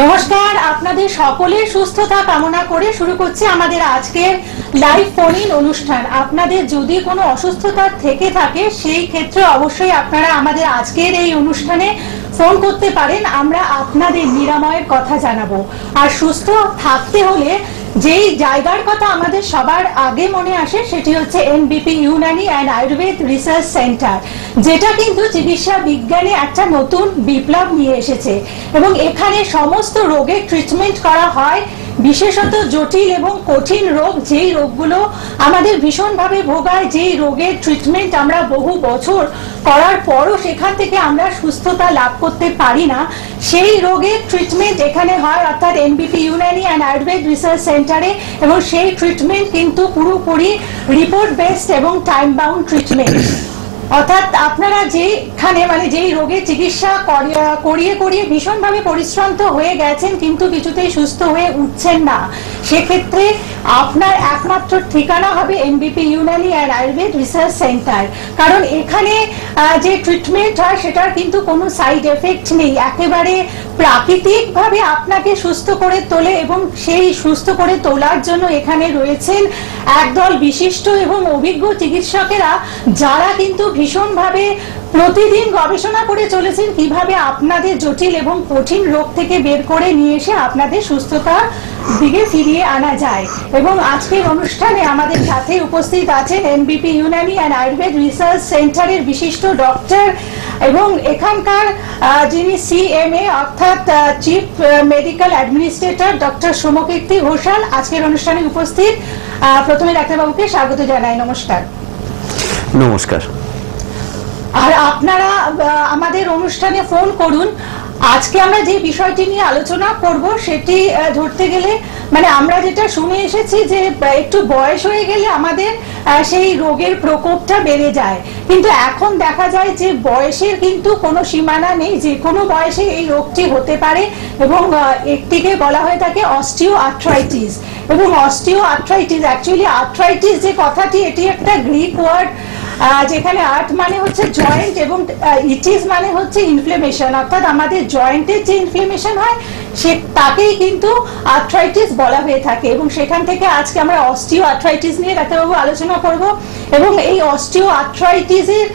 নমস্কার, আপনাদের সকলের সুস্থতা কামনা করে শুরু করছি আমাদের আজকের লাইভ ফোন ইন অনুষ্ঠান। আপনাদের যদি কোনো অসুস্থতা থেকে থাকে সেই ক্ষেত্রে অবশ্যই আপনারা আমাদের আজকের এই অনুষ্ঠানে ফোন করতে পারেন। আমরা আপনাদের নিরাময়ের কথা জানাবো। আর সুস্থ থাকতে হলে যেই জায়গার কথা আমাদের সবার আগে মনে আসে সেটি হচ্ছে NBP Unani and Ayurveda research centre, যেটা কিন্তু চিকিৎসা বিজ্ঞানে একটা নতুন বিপ্লব নিয়ে এসেছে এবং এখানে সমস্ত রোগের ট্রিটমেন্ট করা হয়। বিশেষত জটিল এবং কঠিন রোগ, যেই রোগগুলো আমাদের ভীষণভাবে ভোগায়, যেই রোগের ট্রিটমেন্ট আমরা বহু বছর করার পরও সেখান থেকে আমরা সুস্থতা লাভ করতে পারি না, সেই রোগের ট্রিটমেন্ট এখানে হয়, অর্থাৎ এনবিপি ইউনানি অ্যান্ড আয়ুর্বেদ রিসার্চ সেন্টারে। এবং সেই ট্রিটমেন্ট কিন্তু পুরোপুরি রিপোর্ট বেসড এবং টাইম বাউন্ড ট্রিটমেন্ট, অর্থাৎ আপনারা যেখানে যেই রোগের চিকিৎসা করিয়ে করিয়ে ভীষণভাবে পরিশ্রান্ত হয়ে গেছেন কিন্তু কিছুতেই সুস্থ হয়ে উঠছেন না, সেক্ষেত্রে আপনার একমাত্র ঠিকানা হবে এনবিপি Unani and Ayurveda research centre. কারণ এখানে যে ট্রিটমেন্ট হয় সেটার কিন্তু কোনো সাইড এফেক্ট নেই, একেবারে প্রাকৃতিকভাবে আপনাকে সুস্থ করে তোলে। এবং সেই সুস্থ করে তোলার জন্য এখানে রয়েছেন একদল বিশিষ্ট এবং অভিজ্ঞ চিকিৎসকেরা, যারা কিন্তু ভীষণভাবে প্রতিদিন গবেষণা করে চলেছেন কিভাবে আপনাদের জটিল এবং কঠিন রোগ থেকে বের করে নিয়ে এসে আপনাদের সুস্থতার দিকে ফিরিয়ে আনা যায়। এবং আজকের অনুষ্ঠানে আমাদের সাথে উপস্থিত আছেন NBP Unani and Ayurveda research সেন্টারের বিশিষ্ট ডক্টর এবং এখানকার যিনি সিএমএ অর্থাৎ chief medical administrator doctor Somkirti Ghoshal আজকের অনুষ্ঠানে উপস্থিত। প্রথমে ডাক্তারবাবুকে স্বাগত জানাই। নমস্কার। নমস্কার। আর আপনারা আমাদের অনুষ্ঠানে ফোন করুন। আজকে আমরা যে বিষয়টি নিয়ে আলোচনা করব সেটি ধরতে গেলে আমরা যেটা শুনে এসেছি যে একটু বয়স হয়ে গেলে আমাদের সেই রোগের প্রকোপটা বেড়ে যায়, কিন্তু এখন দেখা যায় যে বয়সের কিন্তু কোনো সীমানা নেই, যে কোনো বয়সে এই রোগটি হতে পারে। এবং একটিকে বলা হয়ে থাকে অস্টিও আর্থ্রাইটিস। এবং অস্টিও আর্থ্রাইটিস, অ্যাকচুয়ালি আর্থ্রাইটিস যে কথাটি, এটি একটা গ্রিক ওয়ার্ড, যেখানে আর্থ মানে হচ্ছে জয়েন্ট এবং ইটিস মানে হচ্ছে ইনফ্লেমেশন, অর্থাৎ আমাদের জয়েন্টের যে ইনফ্লেমেশন হয় সে তাকেই কিন্তু আর্থ্রাইটিস বলা হয়ে থাকে। এবং সেখান থেকে আজকে আমরা অস্টিও আর্থ্রাইটিস নিয়ে ডাক্তারবাবু আলোচনা করব। এবং এই অস্টিও আর্থ্রাইটিসের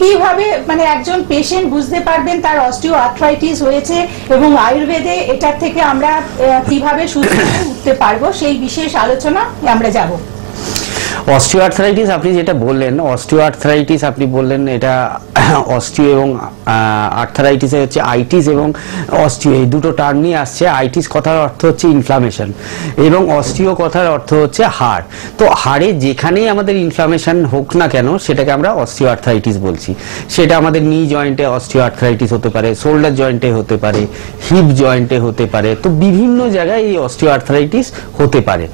কিভাবে একজন পেশেন্ট বুঝতে পারবেন তার অস্টিও আর্থ্রাইটিস হয়েছে এবং আয়ুর্বেদে এটার থেকে আমরা কিভাবে সুস্থ হয়ে উঠতে পারবো সেই বিশেষ আলোচনা আমরা যাব। অস্টিও আর্থ্রাইটিস আপনি যেটা বললেন, অস্টিও আর্থ্রাইটিস আপনি বললেন এটা অস্টিও এবং আর্থ্রাইটিসে হচ্ছে আইটিস এবং অস্টিও এই দুটো টার্ম নিয়ে আসছে। আইটিস কথার অর্থ হচ্ছে ইনফ্লামেশন এবং অস্টিও কথার অর্থ হচ্ছে হাড়। তো হাড়ে যেখানেই আমাদের ইনফ্লামেশন হোক না কেন সেটাকে আমরা অস্টিও আর্থ্রাইটিস বলছি। সেটা আমাদের নি জয়েন্টে অস্টিও আর্থ্রাইটিস হতে পারে, শোল্ডার জয়েন্টে হতে পারে, হিপ জয়েন্টে হতে পারে। তো বিভিন্ন জায়গায় এই অস্টিও আর্থ্রাইটিস হতে পারে।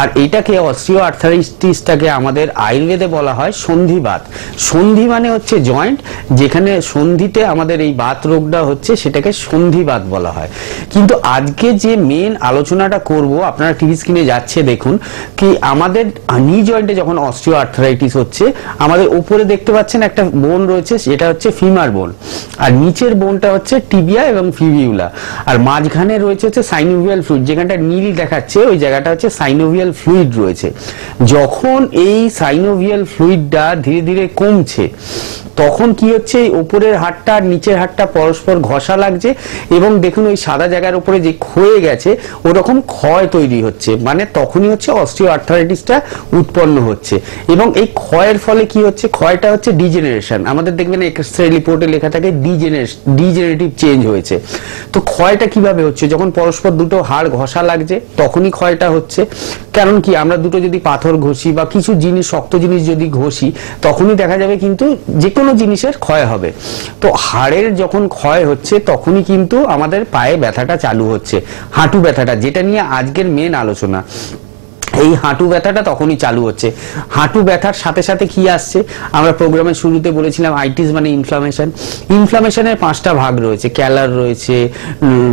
আর এইটাকে অস্টিও আর্থ্রাইটিসটাকে আমাদের আয়ুর্বেদে বলা হয় সন্ধিবাত। সন্ধি মানে হচ্ছে জয়েন্ট, যেখানে সন্ধিতে আমাদের এই বাত রোগটা হচ্ছে সেটাকে সন্ধিবাত বলা হয়। কিন্তু আজকে যে মেন আলোচনাটা করব, আপনারা টিভি স্ক্রিনে যাচ্ছে দেখুন, কি আমাদের নি জয়েন্টে যখন অস্টিও আর্থ্রাইটিস হচ্ছে আমাদের উপরে দেখতে পাচ্ছেন একটা বোন রয়েছে, এটা হচ্ছে ফিমার বোন, আর নিচের বোনটা হচ্ছে টিবিয়া এবং ফিবিউলা, আর মাঝখানে রয়েছে হচ্ছে সাইনোভিয়াল ফ্লুইড, যেখানটা নীল দেখাচ্ছে ওই জায়গাটা হচ্ছে সাইনোভিয়াল ফ্লুইড রয়েছে। যখন এই সাইনোভিয়াল ফ্লুইডটা ধীরে ধীরে কমছে তখন কি হচ্ছে, উপরের হাড়টা আর নিচের হাড়টা পরস্পর ঘষা লাগছে এবং দেখুন ওই সাদা জায়গার উপরে যে ক্ষয়ে গেছে ওরকম ক্ষয় তৈরি হচ্ছে, তখনই হচ্ছে অস্টিও আর্থ্রাইটিসটা উৎপন্ন হচ্ছে। এবং এই ক্ষয়ের ফলে কি হচ্ছে, ক্ষয়টা হচ্ছে ডিজেনারেশন। আমাদের দেখবেন এক্সরে রিপোর্টে লেখা থাকে ডিজেনারেটিভ চেঞ্জ হয়েছে। তো ক্ষয়টা কিভাবে হচ্ছে, যখন পরস্পর দুটো হাড় ঘষা লাগছে তখনই ক্ষয়টা হচ্ছে। কারণ কি, আমরা দুটো যদি পাথর ঘষি বা কিছু জিনিস শক্ত জিনিস যদি ঘষি তখনই দেখা যাবে কিন্তু যে কোনো জিনিসের ক্ষয় হবে। তো হাড়ের যখন ক্ষয় হচ্ছে তখনই কিন্তু আমাদের পায়ে ব্যথাটা চালু হচ্ছে, হাঁটু ব্যথাটা, যেটা নিয়ে আজকের মেন আলোচনা। এই হাঁটু ব্যথাটা তখনই চালু হচ্ছে। হাঁটু ব্যথার সাথে সাথে কি আসছে, আমরা প্রোগ্রামের শুরুতে বলেছিলাম আইটিস মানে ইনফ্লামেশন। ইনফ্লামেশনের 5টা ভাগ রয়েছে, ক্যালার রয়েছে,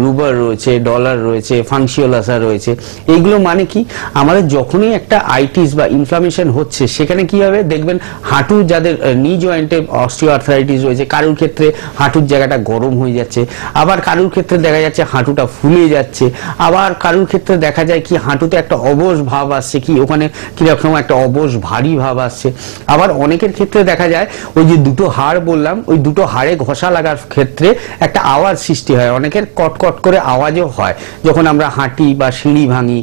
রুবার রয়েছে, ডলার রয়েছে, ফাংশিওলাসা রয়েছে। এইগুলো মানে কি, আমাদের যখনই একটা আইটিস বা ইনফ্লামেশন হচ্ছে সেখানে কি হবে দেখবেন, হাঁটু যাদের নি জয়েন্টে অস্টিওআর্থ্রাইটিস রয়েছে কারুর ক্ষেত্রে হাঁটুর জায়গাটা গরম হয়ে যাচ্ছে, আবার কারুর ক্ষেত্রে দেখা যাচ্ছে হাঁটুটা ফুলে যাচ্ছে, আবার কারুর ক্ষেত্রে দেখা যায় কি হাঁটুতে একটা অবশ ভাব আসছে, কি ওখানে কিরকম একটা অবশ ভারী ভাব আসছে। আবার অনেকের ক্ষেত্রে দেখা যায় ওই যে দুটো হাড় বললাম, ওই দুটো হাড়ে ঘষা লাগার ক্ষেত্রে একটা আওয়াজ সৃষ্টি হয়, অনেকের কটকট করে আওয়াজও হয় যখন আমরা হাঁটি বা সিঁড়ি ভাঙি।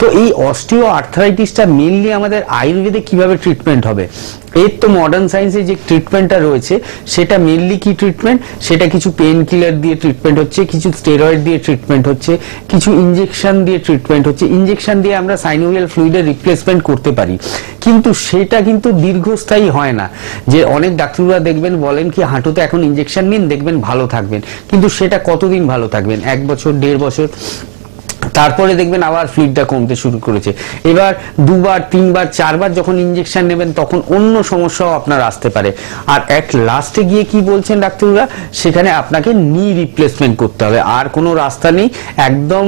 তো এই অস্টিও আর্থ্রাইটিসটা মেইনলি আমাদের আয়ুর্বেদে কিভাবে ট্রিটমেন্ট হবে, এর তো মডার্ন সায়েন্সে যে ট্রিটমেন্টটা রয়েছে সেটা মেইনলি কি ট্রিটমেন্ট, সেটা কিছু পেন কিলার দিয়ে ট্রিটমেন্ট হচ্ছে, কিছু স্টেরয়েড দিয়ে ট্রিটমেন্ট হচ্ছে, কিছু ইনজেকশন দিয়ে ট্রিটমেন্ট হচ্ছে। ইনজেকশন দিয়ে আমরা সাইনোভিয়াল ফ্লুইডের রিপ্লেসমেন্ট করতে পারি, কিন্তু সেটা কিন্তু দীর্ঘস্থায়ী হয় না। যে অনেক ডাক্তাররা দেখবেন বলেন কি হাঁটুতে এখন ইনজেকশন নিন দেখবেন ভালো থাকবেন, কিন্তু সেটা কতদিন ভালো থাকবেন, 1 বছর 1.5 বছর, তারপরে দেখবেন আবার ফ্লুইডটা কমতে শুরু করেছে। এবার 2বার 3বার 4বার যখন ইনজেকশন নেবেন তখন অন্য সমস্যাও আপনার আসতে পারে। আর এক লাস্টে গিয়ে কি বলছেন ডাক্তাররা, সেখানে আপনাকে নি রিপ্লেসমেন্ট করতে হবে, আর কোনো রাস্তা নেই। একদম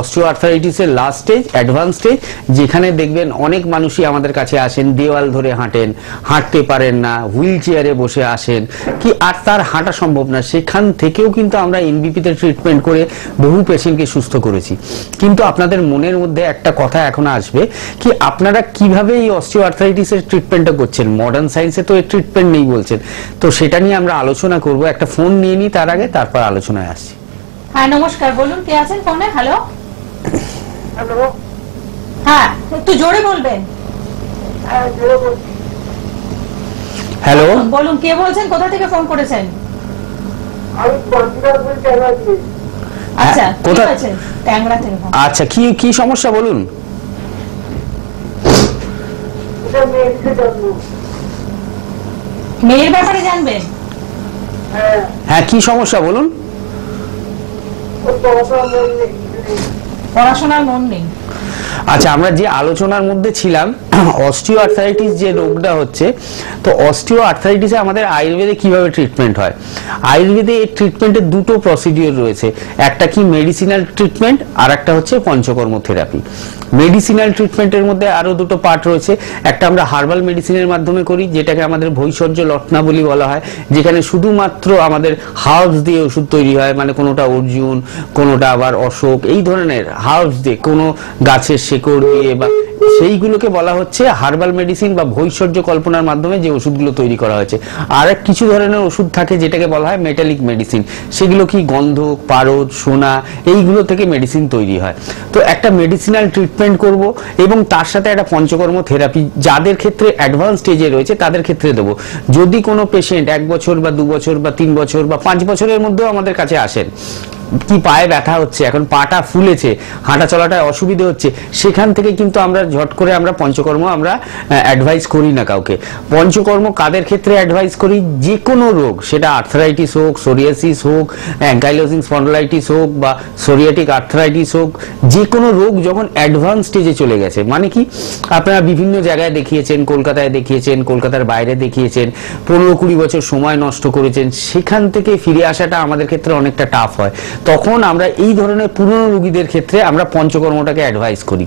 অস্টিওআর্থ্রাইটিসের লাস্ট স্টেজ, অ্যাডভান্স স্টেজ, যেখানে দেখবেন অনেক মানুষই আমাদের কাছে আসেন, দেওয়াল ধরে হাঁটেন, হাঁটতে পারেন না, হুইল চেয়ারে বসে আসেন, কি আর তার হাঁটা সম্ভব না। সেখান থেকেও কিন্তু আমরা এনবিপিতে ট্রিটমেন্ট করে বহু পেশেন্টকে সুস্থ করেছি। কিন্তু আপনাদের মনের মধ্যে একটা কথা এখন আসবে কি, আপনারা কিভাবে এই অস্টিওআর্থ্রাইটিসের ট্রিটমেন্টটা করছেন, মডার্ন সায়েন্সে তো এর ট্রিটমেন্ট নেই বলছেন। তো সেটা নিয়ে আমরা আলোচনা করব, একটা ফোন নিয়ে নিই তার আগে, তারপর আলোচনায় আসছি। হ্যাঁ নমস্কার, বলুন কে আছেন ফোনে? হ্যালো হ্যালো, হ্যাঁ একটু জোরে বলবেন। হ্যাঁ জোরে বলছি। হ্যালো, বলুন কে বলছেন, কোথা থেকে ফোন করেছেন? আমি কনফিডার বলছি আছি। আচ্ছা হ্যাঁ, ঠিক কোথা- আছে, ট্যাংরা থেকে ফোন। আচ্ছা কি কি সমস্যা বলুন। এটা মেয়েকে জানবো। মেয়ের ব্যাপারে জানবেন? হ্যাঁ, হ্যাঁ কি সমস্যা বলুন। ওর পড়াশোনা মন নেই। পড়াশোনার মন নেই। আচ্ছা, আমরা যে আলোচনার মধ্যে ছিলাম অস্টিওআর্থ্রাইটিস যে রোগটা হচ্ছে, তো অস্টিওআর্থ্রাইটিসে আমাদের আয়ুর্বেদে কিভাবে ট্রিটমেন্ট হয়। আয়ুর্বেদে এই ট্রিটমেন্টের দুটো প্রসিডিওর রয়েছে, একটা কি মেডিসিনাল ট্রিটমেন্ট, আর একটা হচ্ছে পঞ্চকর্ম থেরাপি। মেডিসিনাল ট্রিটমেন্টের মধ্যে আরো দুটো পার্ট রয়েছে, একটা আমরা হার্বাল মেডিসিনের মাধ্যমে করি, যেটাকে আমাদের ভৈষজ্য লটনাবলী বলা হয়, যেখানে শুধুমাত্র আমাদের হার্বস দিয়ে ওষুধ তৈরি হয়, মানে কোনোটা অর্জুন, কোনোটা আবার অশোক, এই ধরনের হার্বস দিয়ে, কোনো গাছের শেকড় দিয়ে, বা সেইগুলোকে বলা হচ্ছে হার্বাল মেডিসিন বা ভৈষজ্য কল্পনার মাধ্যমে যে ওষুধগুলো তৈরি করা হয়েছে। আর এক কিছু ধরনের ওষুধ থাকে যেটাকে বলা হয় মেটালিক মেডিসিন, সেগুলো কি গন্ধক, পারদ, সোনা, এইগুলো থেকে মেডিসিন তৈরি হয়। তো একটা মেডিসিনাল ট্রিটমেন্ট করব এবং তার সাথে একটা পঞ্চকর্ম থেরাপি যাদের ক্ষেত্রে অ্যাডভান্স স্টেজে রয়েছে তাদের ক্ষেত্রে দেবো। যদি কোনো পেশেন্ট 1 বছর বা 2 বছর বা 3 বছর বা 5 বছরের মধ্যেও আমাদের কাছে আসেন, কি পায়ে ব্যথা হচ্ছে, এখন পাটা ফুলেছে, হাঁটা চলাটায় অসুবিধে হচ্ছে, সেখান থেকে কিন্তু আমরা ঝট করে আমরা পঞ্চকর্ম আমরা অ্যাডভাইস করি না কাউকে। পঞ্চকর্ম কাদের ক্ষেত্রে অ্যাডভাইস করি, যে কোনো রোগ, সেটা আর্থ্রাইটিস হোক, সোরিয়াসিস হোক, অ্যাঙ্কাইলোজিং স্পন্ডলাইটিস হোক বা সোরিয়াটিক আর্থ্রাইটিস হোক, যে কোনো রোগ যখন অ্যাডভান্স স্টেজে চলে গেছে, মানে কি আপনারা বিভিন্ন জায়গায় দেখিয়েছেন, কলকাতায় দেখিয়েছেন, কলকাতার বাইরে দেখিয়েছেন, 15-20 বছর সময় নষ্ট করেছেন, সেখান থেকে ফিরে আসাটা আমাদের ক্ষেত্রে অনেকটা টাফ হয়। তখন আমরা এই ধরনের পুরনো রোগীদের ক্ষেত্রে আমরা পঞ্চকর্মটাকে অ্যাডভাইস করি।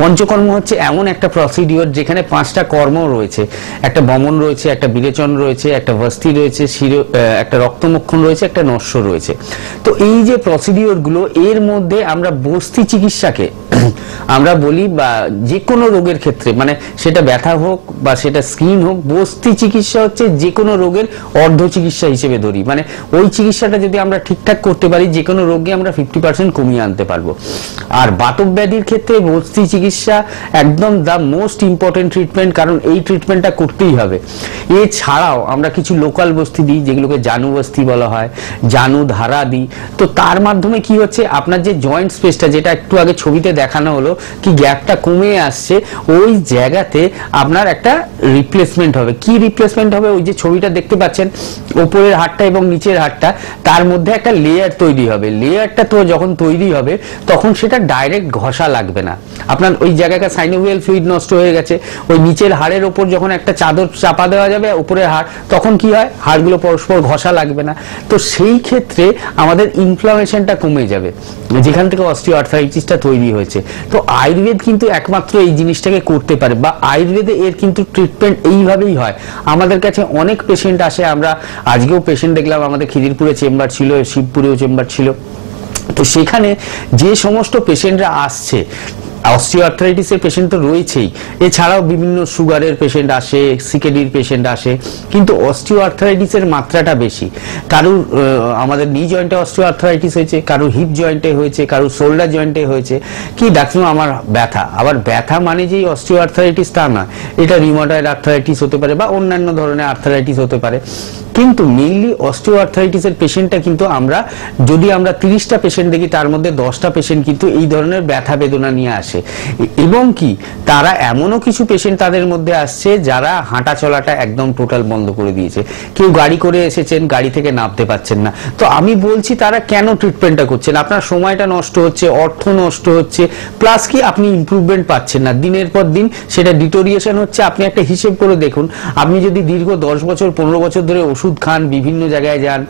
পঞ্চকর্ম হচ্ছে এমন একটা প্রসিডিওর যেখানে 5টা কর্ম রয়েছে, একটা বমন রয়েছে, একটা বিরেচন রয়েছে, একটা বস্তি রয়েছে, একটা রক্তমক্ষণ রয়েছে, একটা নস্য রয়েছে। তো এই যে প্রসিডিওরগুলো, এর মধ্যে আমরা বস্তি চিকিৎসাকে আমরা বলি, বা যে কোনো রোগের ক্ষেত্রে, মানে সেটা ব্যথা হোক বা সেটা স্কিন হোক, বস্তি চিকিৎসা হচ্ছে যে কোনো রোগের অর্ধ চিকিৎসা হিসেবে ধরি। মানে ওই চিকিৎসাটা যদি আমরা ঠিকঠাক করতে পারি, যে কোনো রোগকে আমরা 50% কমিয়ে আনতে পারবো। আর বাতব ব্যাধির ক্ষেত্রে বস্তি চিকিৎসা চিকিৎসা একদম দ্য মোস্ট ইম্পর্টেন্ট ট্রিটমেন্ট, কারণ এই ট্রিটমেন্টটা করতেই হবে। এছাড়াও আমরা কিছু লোকাল বস্তি দিই, যেগুলোকে জানু বস্তি বলা হয়, জানু ধারা দিই। তো তার মাধ্যমে কি হচ্ছে, আপনার যে জয়েন্ট স্পেসটা, যেটা একটু আগে ছবিতে দেখানো হলো কি গ্যাপটা কমে আসছে, ওই জায়গাতে আপনার একটা রিপ্লেসমেন্ট হবে। কি রিপ্লেসমেন্ট হবে, ওই যে ছবিটা দেখতে পাচ্ছেন উপরের হাড়টা এবং নিচের হাড়টা, তার মধ্যে একটা লেয়ার তৈরি হবে। লেয়ারটা তো যখন তৈরি হবে তখন সেটা ডাইরেক্ট ঘষা লাগবে না। আপনার ওই জায়গাটা সাইনোভিয়াল ফ্লুইড নষ্ট হয়ে গেছে, ওই নিচের হাড়ের ওপর যখন একটা চাদর চাপা দেওয়া যাবে উপরের হাড়, তখন কি হয়, হাড়গুলো পরস্পর ঘষা লাগবে না। তো সেই ক্ষেত্রে আমাদের ইনফ্লামেশনটা কমে যাবে, যেখান থেকে অস্টিওআর্থ্রাইটিসটা তৈরি হয়েছে। তো আয়ুর্বেদ কিন্তু একমাত্র এই জিনিসটাকে করতে পারে, বা আয়ুর্বেদে এর কিন্তু ট্রিটমেন্ট এইভাবেই হয়। আমাদের কাছে অনেক পেশেন্ট আসে, আমরা আজকেও পেশেন্ট দেখলাম, আমাদের খিদিরপুরে চেম্বার ছিল, শিবপুরেও চেম্বার ছিল। তো সেখানে যে সমস্ত পেশেন্টরা আসছে, অস্টিওআর্থ্রাইটিসের পেশেন্ট তো রয়েছেই, এছাড়াও বিভিন্ন সুগারের পেশেন্ট আসে, সিকেডির পেশেন্ট আসে, কিন্তু অস্টিওআর্থ্রাইটিসের মাত্রাটা বেশি। কারুর আমাদের নি জয়েন্টে অস্টিওআর্থ্রাইটিস হয়েছে, কারুর হিপ জয়েন্টে হয়েছে, কারুর শোল্ডার জয়েন্টে হয়েছে, কি ডাক্তার আমার ব্যথা। আবার ব্যথা মানে যেই অস্টিওআর্থ্রাইটিস তা না, এটা রিউমাটয়েড আর্থ্রাইটিস হতে পারে বা অন্যান্য ধরনের আর্থ্রাইটিস হতে পারে। কিন্তু মেইনলি অস্টিওআর্থ্রাইটিসের পেশেন্টটা কিন্তু আমরা যদি 30টা পেশেন্ট দেখি, তার মধ্যে 10টা পেশেন্ট কিন্তু এই ধরনের ব্যথা বেদনা নিয়ে আসে। এবং কি তারা এমনও কিছু পেশেন্ট তাদের মধ্যে আসছে যারা হাঁটা চলাটা একদম টোটাল বন্ধ করে দিয়েছে। কেউ গাড়ি করে এসেছেন, গাড়ি থেকে নামতে পারছেন না। তো আমি বলছি তারা কেন ট্রিটমেন্টটা করছেন, আপনার সময়টা নষ্ট হচ্ছে, অর্থ নষ্ট হচ্ছে, প্লাস কি আপনি ইমপ্রুভমেন্ট পাচ্ছেন না, দিনের পর দিন সেটা ডিটোরিয়েশন হচ্ছে। আপনি একটা হিসেব করে দেখুন, আপনি যদি দীর্ঘ 10 বছর 15 বছর ধরে ওষুধ খান, বিভিন্ন জায়গায় যান,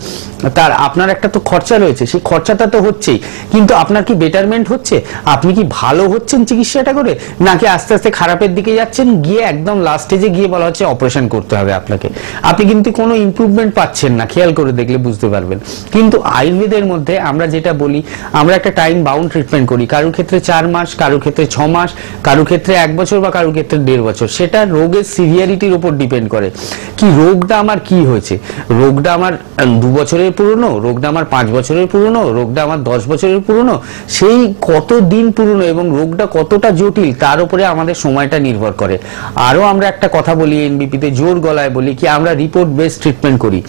তার আপনার একটা তো খরচা রয়েছে, সেই খরচাটা তো হচ্ছেই, কিন্তু আপনার কি বেটারমেন্ট হচ্ছে, আপনি কি ভালো হচ্ছেন চিকিৎসাটা করে, নাকি আস্তে আস্তে খারাপের দিকে যাচ্ছেন, গিয়ে একদম লাস্ট স্টেজে গিয়ে বলা হচ্ছে অপারেশন করতে হবে আপনাকে। আপনি কিন্তু কোনো ইমপ্রুভমেন্ট পাচ্ছেন না, খেয়াল করে দেখলে বুঝতে পারবেন। কিন্তু আয়ুর্বেদের মধ্যে আমরা যেটা বলি, আমরা একটা টাইম বাউন্ড ট্রিটমেন্ট করি, কারোর ক্ষেত্রে 4 মাস, কারোর ক্ষেত্রে 6 মাস, কারোর ক্ষেত্রে 1 বছর বা কারোর ক্ষেত্রে 1.5 বছর। সেটা রোগের সিভিয়ারিটির উপর ডিপেন্ড করে, কি রোগটা আমার কি হয়েছে, রোগটা আমার 2 বছরের পুরনো, রোগটা আমার 5 বছরের পুরনো, রোগটা আমার 10 বছরের পুরনো, সেই কত দিন পুরনো এবং রোগটা কতটা জটিল তার উপরে আমাদের সময়টা নির্ভর করে। আরো আমরা একটা কথা বলি এনবিপিতে, জোর গলায় বলি কি আমরা রিপোর্ট বেসড ট্রিটমেন্ট করি।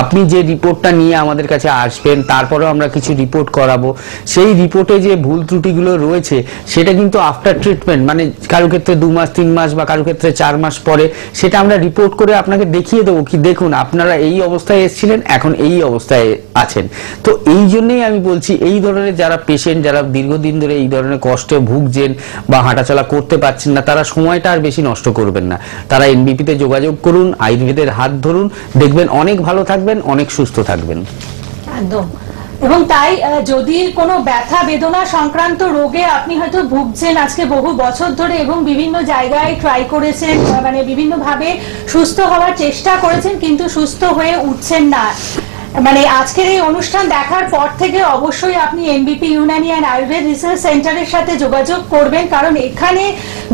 আপনি যে রিপোর্টটা নিয়ে আমাদের কাছে আসবেন, তারপরেও আমরা কিছু রিপোর্ট করাবো, সেই রিপোর্টে যে ভুল ত্রুটিগুলো রয়েছে সেটা কিন্তু আফটার ট্রিটমেন্ট, মানে কারোর ক্ষেত্রে 2 মাস 3 মাস বা কারোর ক্ষেত্রে 4 মাস পরে সেটা আমরা রিপোর্ট করে আপনাকে দেখিয়ে দেবো কি দেখুন আপনারা এই অবস্থায় এসেছিলেন, এখন এই অবস্থায় আছেন। তো এই জন্যই আমি বলছি, এই ধরনের যারা পেশেন্ট, যারা দীর্ঘদিন ধরে এই ধরনের কষ্টে ভুগছেন বা হাঁটাচলা করতে পারছেন না, তারা সময়টা আর বেশি নষ্ট করবেন না, তারা এনবিপিতে যোগাযোগ করুন, আয়ুর্বেদের হাত ধরুন, দেখবেন অনেক ভালো থাকবেন, অনেক সুস্থ থাকবেন। একদম। এবং তাই যদি কোনো ব্যথা বেদনা সংক্রান্ত রোগে আপনি হয়তো ভুগছেন আজকে বহু বছর ধরে এবং বিভিন্ন জায়গায় ট্রাই করেছেন, মানে বিভিন্ন ভাবে সুস্থ হওয়ার চেষ্টা করেছেন কিন্তু সুস্থ হয়ে উঠছেন না, মানে আজকের এই অনুষ্ঠান দেখার পর থেকে অবশ্যই আপনি এনবিপি ইউনানি অ্যান্ড আয়ুর্বেদ রিসার্চ সেন্টারের সাথে যোগাযোগ করবেন, কারণ এখানে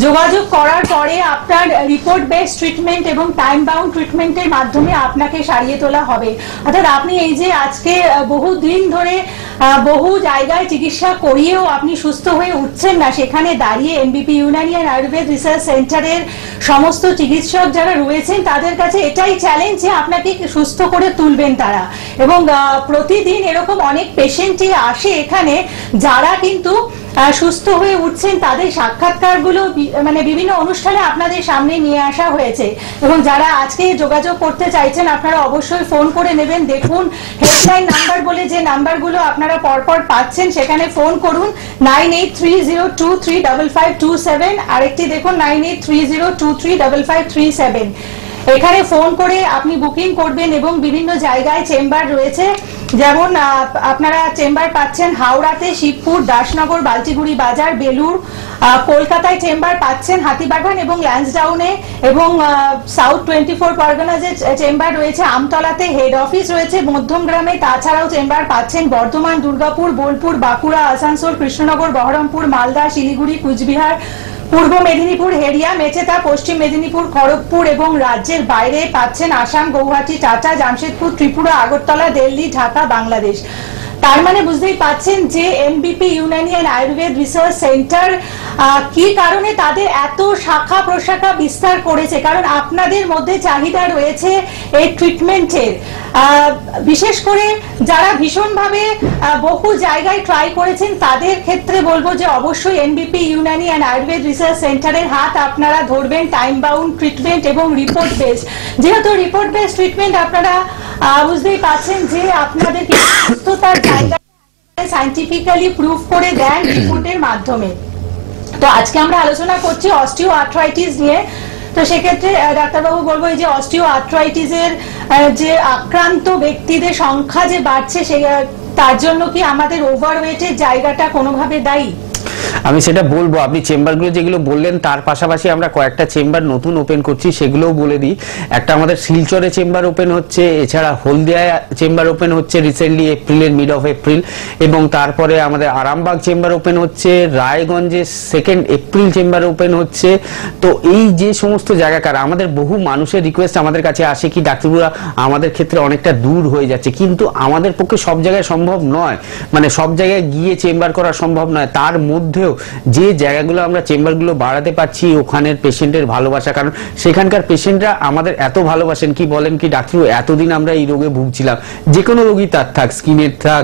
যোগাযোগ করার পরে আপনার রিপোর্ট বেসড ট্রিটমেন্ট এবং টাইম বাউন্ড ট্রিটমেন্টের মাধ্যমে আপনাকে সারিয়ে তোলা হবে। অর্থাৎ আপনি এই যে আজকে বহু দিন ধরে বহু জায়গায় চিকিৎসা করিয়েও আপনি সুস্থ হয়ে উঠছেন না, সেখানে দাঁড়িয়ে এনবিপি ইউনানি অ্যান্ড আয়ুর্বেদ রিসার্চ সেন্টারের সমস্ত চিকিৎসক যারা রয়েছেন তাদের কাছে এটাই চ্যালেঞ্জ যে আপনাকে সুস্থ করে তুলবেন তারা। এবং প্রতিদিন এরকম অনেক পেশেন্টই আসে এখানে যারা কিন্তু সুস্থ হয়ে উঠছেন, তাদের সাক্ষাৎকারগুলো মানে বিভিন্ন অনুষ্ঠানে আপনাদের সামনে নিয়ে আসা হয়েছে। এবং যারা আজকে যোগাযোগ করতে চাইছেন আপনারা অবশ্যই ফোন করে নেবেন। দেখুন হেল্পলাইন নাম্বার বলে যে নাম্বারগুলো আপনারা পরপর পাচ্ছেন, সেখানে ফোন করুন 9830235527, আরেকটি দেখুন 9830235537। এখানে ফোন করে আপনি বুকিং করবেন এবং বিভিন্ন জায়গায় চেম্বার রয়েছে, যেমন আপনারা চেম্বার পাচ্ছেন হাওড়াতে, শিবপুর, দাসনগর, বালচিগুড়ি বাজার, বেলুর, কলকাতায় চেম্বার পাচ্ছেন হাতিবাগান এবং ল্যান্সডাউনে, এবং সাউথ 24 পরগনাজে চেম্বার রয়েছে আমতলাতে, হেড অফিস রয়েছে মধ্যমগ্রামে, তাছাড়াও চেম্বার পাচ্ছেন বর্ধমান, দুর্গাপুর, বোলপুর, বাঁকুড়া, আসানসোল, কৃষ্ণনগর, বহরমপুর, মালদা, শিলিগুড়ি, কুচবিহার, পূর্ব মেদিনীপুর, হেরিয়া, মেচেদা, পশ্চিম মেদিনীপুর, খড়গপুর এবং রাজ্যের বাইরে পাচ্ছেন আসাম, গৌহাটি, টাটা, জামশেদপুর, ত্রিপুরা, আগরতলা, দিল্লি, ঢাকা, বাংলাদেশ। তার মানে বুঝতেই পাচ্ছেন যে এনবিপি Unani and Ayurveda research centre কি কারণে তাদের এত শাখা প্রশাখা বিস্তার করেছে, কারণ আপনাদের মধ্যে চাহিদা রয়েছে এই ট্রিটমেন্টের। বিশেষ করে যারা ভীষণভাবে বহু জায়গায় ট্রাই করেছেন তাদের ক্ষেত্রে বলবো যে অবশ্যই এনবিপি ইউনানি অ্যান্ড আয়ুর্বেদ রিসার্চ সেন্টারের হাত আপনারা ধরবেন। টাইম বাউন্ড ট্রিটমেন্ট এবং রিপোর্ট বেসড, যেহেতু রিপোর্ট বেসড ট্রিটমেন্ট আপনারা বুঝতেই পাচ্ছেন যে আপনাদের সুস্থতার জায়গা সায়েন্টিফিক্যালি প্রুভ করে দেন রিপোর্টের মাধ্যমে। তো আজকে আমরা আলোচনা করছি অস্টিও আর্থ্রাইটিস নিয়ে। তো সেক্ষেত্রে ডাক্তারবাবু বলবো এই যে অস্টিও আর্থ্রাইটিসের যে আক্রান্ত ব্যক্তিদের সংখ্যা যে বাড়ছে তার জন্য কি আমাদের ওভারওয়েটের জায়গাটা কোনোভাবে দায়ী? আমি সেটা বলবো। আপনি চেম্বারগুলো যেগুলো বললেন তার পাশাপাশি আমরা কয়েকটা চেম্বার নতুন ওপেন করছি, সেগুলোও বলে দিই। একটা আমাদের শিলচরে চেম্বার ওপেন হচ্ছে, এছাড়া হলদিয়ায় চেম্বার ওপেন হচ্ছে রিসেন্টলি এপ্রিলের মিড অফ এপ্রিল, এবং তারপরে আমাদের আরামবাগ চেম্বার ওপেন হচ্ছে, রায়গঞ্জে 2 এপ্রিল চেম্বার ওপেন হচ্ছে। তো এই যে সমস্ত জায়গাকার আমাদের বহু মানুষের রিকোয়েস্ট আমাদের কাছে আসে কি ডাক্তারবাবুরা আমাদের ক্ষেত্রে অনেকটা দূর হয়ে যাচ্ছে, কিন্তু আমাদের পক্ষে সব জায়গায় সম্ভব নয়, মানে সব জায়গায় গিয়ে চেম্বার করা সম্ভব নয়। তার মধ্যেও যে জায়গাগুলো আমরা চেম্বারগুলো বাড়াতে পারছি ওখানের পেশেন্টের ভালোবাসা, কারণ সেখানকার পেশেন্টরা আমাদের এত ভালোবাসেন কি বলেন কি ডাক্তারবাবু, এতদিন আমরা এই রোগে ভুগছিলাম, যে কোনো রোগই তার থাক, স্কিনের থাক,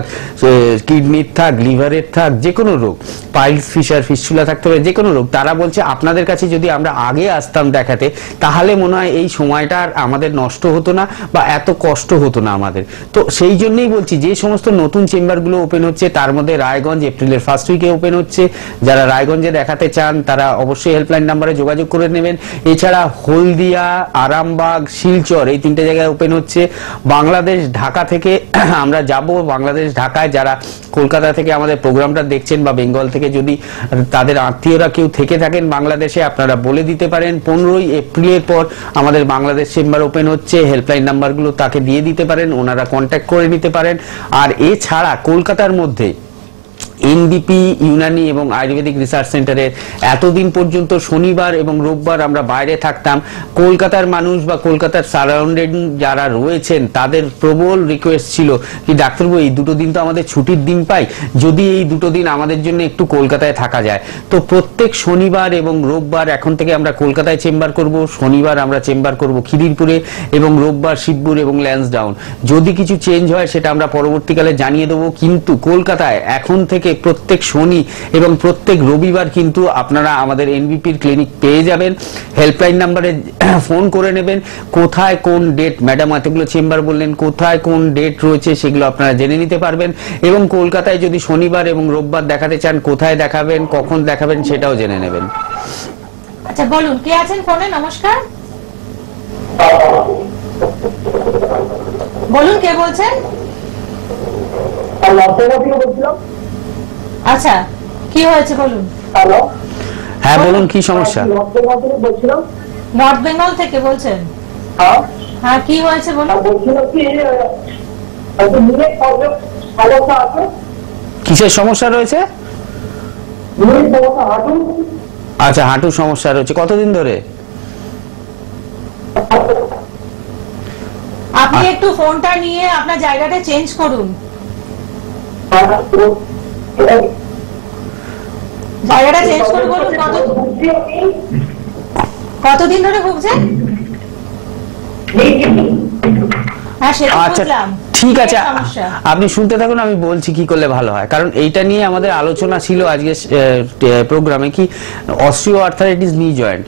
কিডনির থাক, লিভারের থাক, যে কোনো রোগ, পাইলস ফিশার ফিস্টুলা থাকতে পারে, যে কোনো রোগ, তারা বলছে আপনাদের কাছে যদি আমরা আগে আসতাম দেখাতে তাহলে মনে হয় এই সময়টা আর আমাদের নষ্ট হতো না বা এত কষ্ট হতো না আমাদের। তো সেই জন্যই বলছি যে সমস্ত নতুন চেম্বারগুলো ওপেন হচ্ছে তার মধ্যে রায়গঞ্জ এপ্রিলের ফার্স্ট উইকে ওপেন হচ্ছে। যারা রায়গঞ্জে দেখাতে চান তারা অবশ্যই হেল্পলাইন নাম্বারে যোগাযোগ করে নেবেন। এছাড়া হলদিয়া, আরামবাগ, শিলচর এই 3টে জায়গায় ওপেন হচ্ছে। বাংলাদেশ ঢাকা থেকে আমরা যাব, বাংলাদেশ ঢাকায় যারা কলকাতা থেকে আমাদের প্রোগ্রামটা দেখছেন বা বেঙ্গল থেকে যদি তাদের আত্মীয়রা কেউ থেকে থাকেন বাংলাদেশে, আপনারা বলে দিতে পারেন 15ই এপ্রিলের পর আমাদের বাংলাদেশ চেম্বার ওপেন হচ্ছে। হেল্পলাইন নাম্বারগুলো তাকে দিয়ে দিতে পারেন, ওনারা কন্ট্যাক্ট করে নিতে পারেন। আর এছাড়া কলকাতার মধ্যে এনবিপি ইউনানি এবং আয়ুর্বেদিক রিসার্চ সেন্টারের এতদিন পর্যন্ত শনিবার এবং রোববার আমরা বাইরে থাকতাম। কলকাতার মানুষ বা কলকাতার সারাউন্ডিং যারা রয়েছেন তাদের প্রবল রিকোয়েস্ট ছিল কি ডাক্তারবাবু এই 2 দিন তো আমাদের ছুটির দিন পাই, যদি এই 2 দিন আমাদের জন্য একটু কলকাতায় থাকা যায়। তো প্রত্যেক শনিবার এবং রোববার এখন থেকে আমরা কলকাতায় চেম্বার করব। শনিবার আমরা চেম্বার করব খিদিরপুরে এবং রোববার শিবপুর এবং ল্যান্সডাউন। যদি কিছু চেঞ্জ হয় সেটা আমরা পরবর্তীকালে জানিয়ে দেবো, কিন্তু কলকাতায় এখন থেকে প্রত্যেক শনি এবং প্রত্যেক রবিবার কিন্তু আপনারা আমাদের এনবিপির ক্লিনিক পেয়ে যাবেন। হেল্পলাইন নাম্বারে ফোন করে নেবেন কোথায় কোন ডেট, ম্যাডাম এতগুলো চেম্বার বললেন, কোথায় কোন ডেট রয়েছে সেগুলো আপনারা জেনে নিতে পারবেন। এবং কলকাতায় যদি শনিবার এবং রোববার দেখাতে চান কোথায় দেখাবেন, কখন দেখাবেন সেটাও জেনে নেবেন। আচ্ছা বলুন, কে আছেন ফোনে? নমস্কার, বলুন কে বলছেন? আচ্ছা কি হয়েছে বলুন। হ্যাঁ বলুন, কি সমস্যা? নর্থ বেঙ্গল থেকে বলছেন? হ্যাঁ কি হয়েছে বলুন। কিসের সমস্যা রয়েছে? আচ্ছা হাঁটুর সমস্যা রয়েছে, কতদিন ধরে? আপনি একটু ফোনটা নিয়ে আপনার জায়গাটা চেঞ্জ করুন, জায়গাটা চেঞ্জ করে বলুন কতদিন ধরে ভুগছেন? হ্যাঁ সেটা বুঝলাম, ঠিক আছে আপনি শুনতে থাকুন, আমি বলছি কি করলে ভালো হয়। কারণ এইটা নিয়ে আমাদের আলোচনা ছিল আজকে প্রোগ্রামে, কি অস্টিও আর্থারাইটিস নি জয়েন্ট।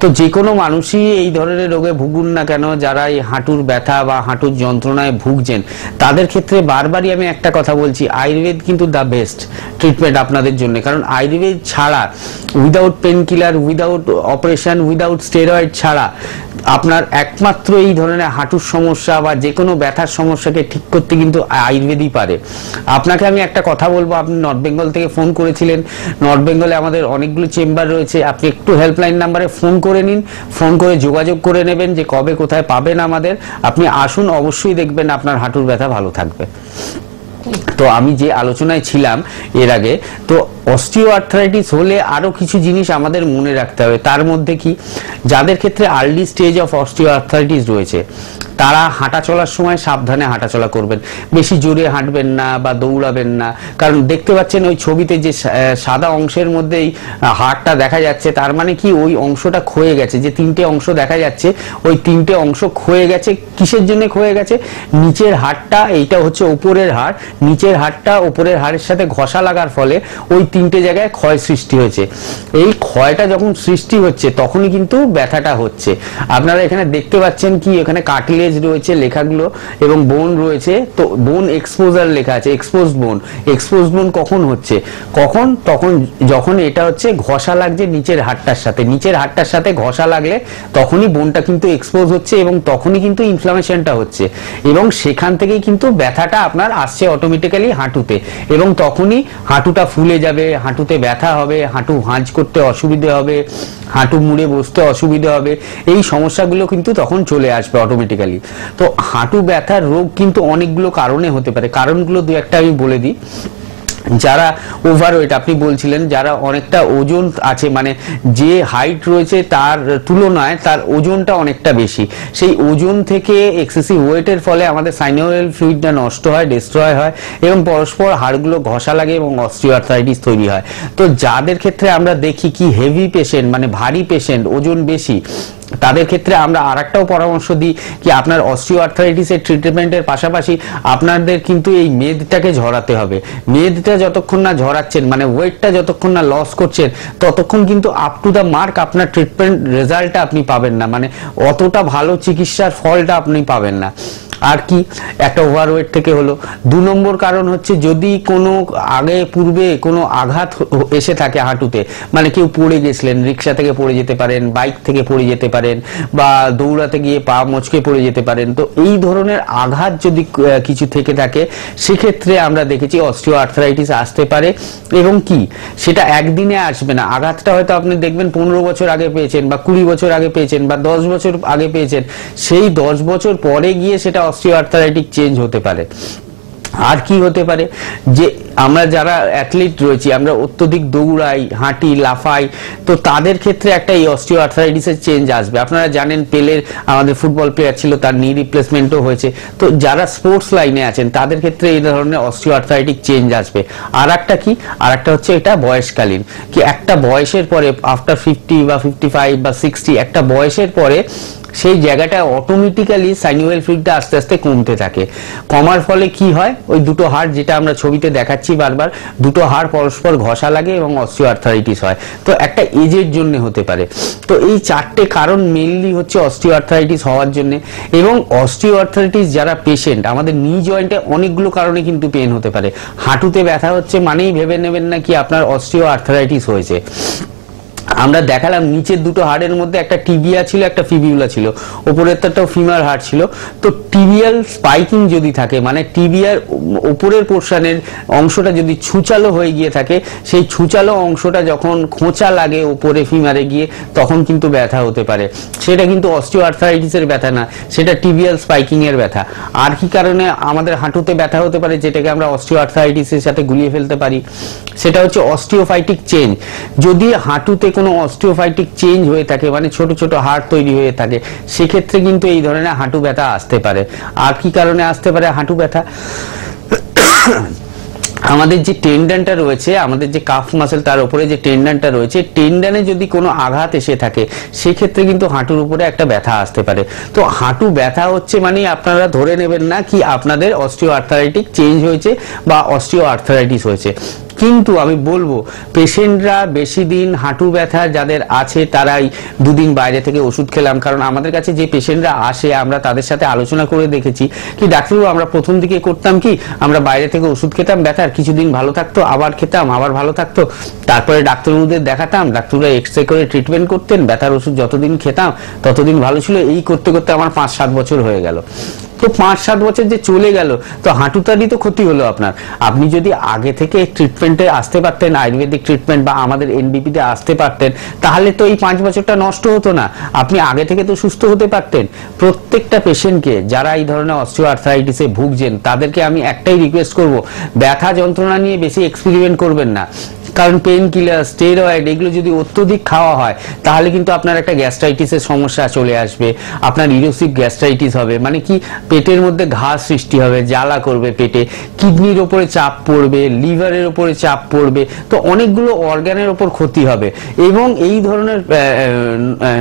তো যে কোনো মানুষই এই ধরনের রোগে ভুগুন না কেন, যারা এই হাঁটুর ব্যথা বা হাঁটুর যন্ত্রণায় ভুগছেন তাদের ক্ষেত্রে বারবারই আমি একটা কথা বলছি, আয়ুর্বেদ কিন্তু দ্য বেস্ট ট্রিটমেন্ট আপনাদের জন্য। কারণ আয়ুর্বেদ ছাড়া, without pain killer, without operation, without steroid ছাড়া আপনার একমাত্র এই ধরনের হাঁটুর সমস্যা বা যে কোনো ব্যথার সমস্যাকে ঠিক করতে কিন্তু আয়ুর্বেদই পারে। আপনাকে আমি একটা কথা বলবো, আপনি নর্থ বেঙ্গল থেকে ফোন করেছিলেন, নর্থ বেঙ্গলে আমাদের অনেকগুলো চেম্বার রয়েছে, আপনি একটু হেল্পলাইন নাম্বারে ফোন করে নিন, ফোন করে যোগাযোগ করে নেবেন যে কবে কোথায় পাবেন আমাদের। আপনি আসুন, অবশ্যই দেখবেন আপনার হাঁটুর ব্যথা ভালো থাকবে। তো আমি যে আলোচনায় ছিলাম এর আগে, তো অস্টিও আর্থ্রাইটিস হলে আরো কিছু জিনিস আমাদের মনে রাখতে হবে। তার মধ্যে কি, যাদের ক্ষেত্রে early stage of osteo arthritis রয়েছে তারা হাঁটা চলার সময় সাবধানে হাঁটাচলা করবেন, বেশি জোরে হাঁটবেন না বা দৌড়াবেন না। কারণ দেখতে পাচ্ছেন ওই ছবিতে যে সাদা অংশের মধ্যেই হাড়টা দেখা যাচ্ছে, তার মানে কি ওই অংশটা ক্ষয়ে গেছে। যে তিনটে অংশ দেখা যাচ্ছে ওই তিনটে অংশ ক্ষয়ে গেছে। কিসের জন্য ক্ষয়ে গেছে? নিচের হাড়টা, এইটা হচ্ছে উপরের হাড়, নিচের হাড়টা উপরের হাড়ের সাথে ঘষা লাগার ফলে ওই তিনটে জায়গায় ক্ষয় সৃষ্টি হয়েছে। এই ক্ষয়টা যখন সৃষ্টি হচ্ছে তখনই কিন্তু ব্যথাটা হচ্ছে। আপনারা এখানে দেখতে পাচ্ছেন কি এখানে কার্টিলেজ রয়েছে লেখাগুলো এবং বোন রয়েছে। তো বোন এক্সপোজার লেখা আছে, এক্সপোজড বোন। এক্সপোজড বোন কখন হচ্ছে? তখন যখন এটা হচ্ছে ঘষা লাগছে নিচের হাড়টার সাথে, নিচের হাড়টার সাথে ঘষা লাগলে তখনই বোনটা কিন্তু এক্সপোজ হচ্ছে এবং তখনই কিন্তু ইনফ্লামেশনটা হচ্ছে এবং সেখান থেকেই কিন্তু ব্যথাটা আপনার আসছে অটোমেটিক্যালি হাঁটুতে এবং তখনই হাঁটুটা ফুলে যাবে, হাঁটুতে ব্যথা হবে, হাঁটু ভাঁজ করতে অসুবিধে হবে, হাঁটু মুড়ে বসতে অসুবিধা হবে। এই সমস্যাগুলো কিন্তু তখন চলে আসবে অটোমেটিক্যালি। তো হাঁটু ব্যথার রোগ কিন্তু অনেকগুলো কারণে হতে পারে। কারণগুলো দু একটা আমি বলে দিই। যারা ওভারওয়েট, আপনি বলছিলেন যারা অনেকটা ওজন আছে, মানে যে হাইট রয়েছে তার তুলনায় তার ওজনটা অনেকটা বেশি, সেই ওজন থেকে এক্সেসিভ ওয়েটের ফলে আমাদের সাইনোভিয়াল ফ্লুইডটা নষ্ট হয়, ডিস্ট্রয় হয় এবং পরস্পর হাড়গুলো ঘষা লাগে এবং অস্টিওআর্থ্রাইটিস তৈরি হয়। তো যাদের ক্ষেত্রে আমরা দেখি কি হেভি পেশেন্ট, মানে ভারী পেশেন্ট, ওজন বেশি, তাদের ক্ষেত্রে আমরা আরেকটাও পরামর্শ দিই কি আপনার অস্টিওআর্থ্রাইটিসের ট্রিটমেন্টের পাশাপাশি আপনাদের কিন্তু এই মেদটাকে ঝরাতে হবে। মেদটা যতক্ষণ না ঝরাচ্ছেন, মানে ওয়েটটা যতক্ষণ না লস করছেন, ততক্ষণ কিন্তু আপ টু দ্য মার্ক আপনার ট্রিটমেন্ট রেজাল্টটা আপনি পাবেন না, মানে অতটা ভালো চিকিৎসার ফলটা আপনি পাবেন না। আর কি একটা ওভারওয়েট থেকে হলো। 2 নম্বর কারণ হচ্ছে যদি কোনো পূর্বে কোনো আঘাত এসে থাকে হাঁটুতে, মানে কেউ পড়ে গেছিলেন, রিক্সা থেকে পড়ে যেতে পারেন, বাইক থেকে পড়ে যেতে পারেন বা দৌড়াতে গিয়ে পা মচকে পড়ে যেতে পারেন। তো এই ধরনের আঘাত যদি কিছু থেকে থাকে সেক্ষেত্রে আমরা দেখেছি অস্টিওআর্থ্রাইটিস আসতে পারে এবং কি সেটা একদিনে আসবে না। আঘাতটা হয়তো আপনি দেখবেন 15 বছর আগে পেয়েছেন বা 20 বছর আগে পেয়েছেন বা 10 বছর আগে পেয়েছেন, সেই 10 বছর পরে গিয়ে সেটা অস্টিওআর্থ্রাইটিক চেঞ্জ হতে পারে। আর কি হতে পারে, যে আমরা যারা অ্যাথলিট রয়েছি, আমরা অত্যধিক দৌড়াই, হাঁটি, লাফাই, তো তাদের ক্ষেত্রে একটা এই অস্টিওআর্থ্রাইটিসের চেঞ্জ আসবে। আপনারা জানেন পেলের আমাদের ফুটবল প্লেয়ার ছিল, তার নি রিপ্লেসমেন্টও হয়েছে। তো যারা স্পোর্টস লাইনে আছেন তাদের ক্ষেত্রে এই ধরনের অস্টিওআর্থ্রাইটিক চেঞ্জ আসবে। আর একটা কি, আর একটা হচ্ছে এটা বয়সকালীন, কি একটা বয়সের পরে আফটার 50 বা 55 বা 60 একটা বয়সের পরে সেই জায়গাটা অটোমেটিক্যালি সাইনোভিয়াল ফ্লুইডটা আস্তে আস্তে কমতে থাকে। কমার ফলে কি হয়, ওই দুটো হাড় যেটা আমরা ছবিতে দেখাচ্ছি বারবার, দুটো হাড় পরস্পর ঘষা লাগে এবং অস্টিওআর্থ্রাইটিস হয়। তো একটা এজের জন্য হতে পারে। তো এই 4টে কারণ মেইনলি হচ্ছে অস্টিওআর্থ্রাইটিস হওয়ার জন্য। এবং অস্টিওআর্থ্রাইটিস যারা পেশেন্ট, আমাদের নি জয়েন্টে অনেকগুলো কারণে কিন্তু পেন হতে পারে। হাঁটুতে ব্যথা হচ্ছে মানেই ভেবে নেবেন না কি আপনার অস্টিওআর্থ্রাইটিস হয়েছে। আমরা দেখালাম নিচের দুটো হাড়ের মধ্যে একটা টিবিয়া ছিল, একটা ফিবিউলা ছিল, উপরেরটাও ফিমার হাড় ছিল। তো টিবিয়াল স্পাইকিং যদি থাকে, মানে টিবিয়ার উপরের পোর্শনের অংশটা যদি ছুচালো হয়ে গিয়ে থাকে, সেই ছুচালো অংশটা যখন খোঁচা লাগে উপরে ফিমারে গিয়ে, তখন কিন্তু ব্যথা হতে পারে। সেটা কিন্তু অস্টিওআর্থ্রাইটিসের ব্যথা না, সেটা টিবিয়াল স্পাইকিং এর ব্যথা। আর কি কারণে আমাদের হাঁটুতে ব্যথা হতে পারে, যেটাকে আমরা অস্টিওআর্থ্রাইটিসের সাথে গুলিয়ে ফেলতে পারি, সেটা হচ্ছে অস্টিওফাইটিক চেঞ্জ। যদি হাঁটুতে কোনো অস্টিওফাইটিক চেঞ্জ হয়ে থাকে, মানে ছোট ছোট হাড় তৈরি হয়ে থাকে, সেক্ষেত্রে কিন্তু এই ধরনের হাঁটু ব্যথা আসতে পারে। আর কি কারণে আসতে পারে হাঁটু ব্যথা, আমাদের যে টেন্ডনটা রয়েছে, আমাদের যে কাফ মাসেল, তার উপরে যে টেন্ডনটা রয়েছে, টেন্ডনে যদি কোনো আঘাত এসে থাকে সেক্ষেত্রে কিন্তু হাঁটুর উপরে একটা ব্যথা আসতে পারে। তো হাঁটু ব্যথা হচ্ছে মানে আপনারা ধরে নেবেন না কি আপনাদের অস্টিওআর্থ্রাইটিক চেঞ্জ হয়েছে বা অস্টিওআর্থ্রাইটিস হয়েছে। কিন্তু আমি বলবো পেশেন্টরা বেশি দিন হাঁটু ব্যথা যাদের আছে তারাই 2 দিন বাইরে থেকে ওষুধ খেলাম। কারণ আমাদের কাছে যে পেশেন্টরা আসে আমরা তাদের সাথে আলোচনা করে দেখেছি কি ডাক্তারবাবু আমরা প্রথম দিকে করতাম কি, আমরা বাইরে থেকে ওষুধ খেতাম, ব্যথার কিছুদিন ভালো থাকতো, আবার খেতাম, আবার ভালো থাকতো, তারপরে ডাক্তারবাবুদের দেখাতাম, ডাক্তাররা এক্সরে করে ট্রিটমেন্ট করতেন, ব্যথার ওষুধ যতদিন খেতাম ততদিন ভালো ছিল। এই করতে করতে আমার 5-7 বছর হয়ে গেল। তো 5-7 বছর যে চলে গেল, তো হাঁটুটারই তো ক্ষতি হলো আপনার। আপনি যদি আগে থেকে ট্রিটমেন্টে আসতে পারতেন, আয়ুর্বেদিক ট্রিটমেন্ট বা আমাদের এনবিপিতে আসতে পারতেন, তাহলে তো এই 5 বছরটা নষ্ট হতো না, আপনি আগে থেকে তো সুস্থ হতে পারতেন। প্রত্যেকটা পেশেন্টকে যারা এই ধরনের অস্টিওআর্থ্রাইটিসে ভুগছেন তাদেরকে আমি একটাই রিকোয়েস্ট করব, ব্যথা যন্ত্রণা নিয়ে বেশি এক্সপেরিমেন্ট করবেন না। কারণ পেন কিলার, স্টেরয়েড এগুলো যদি অত্যধিক খাওয়া হয় তাহলে কিন্তু আপনার একটা গ্যাস্ট্রাইটিসের সমস্যা চলে আসবে, আপনার ইরোসিভ গ্যাস্ট্রাইটিস হবে, মানে কি পেটের মধ্যে ঘা সৃষ্টি হবে, জ্বালা করবে পেটে, কিডনির ওপরে চাপ পড়বে, লিভারের ওপরে চাপ পড়বে, তো অনেকগুলো অর্গানের ওপর ক্ষতি হবে। এবং এই ধরনের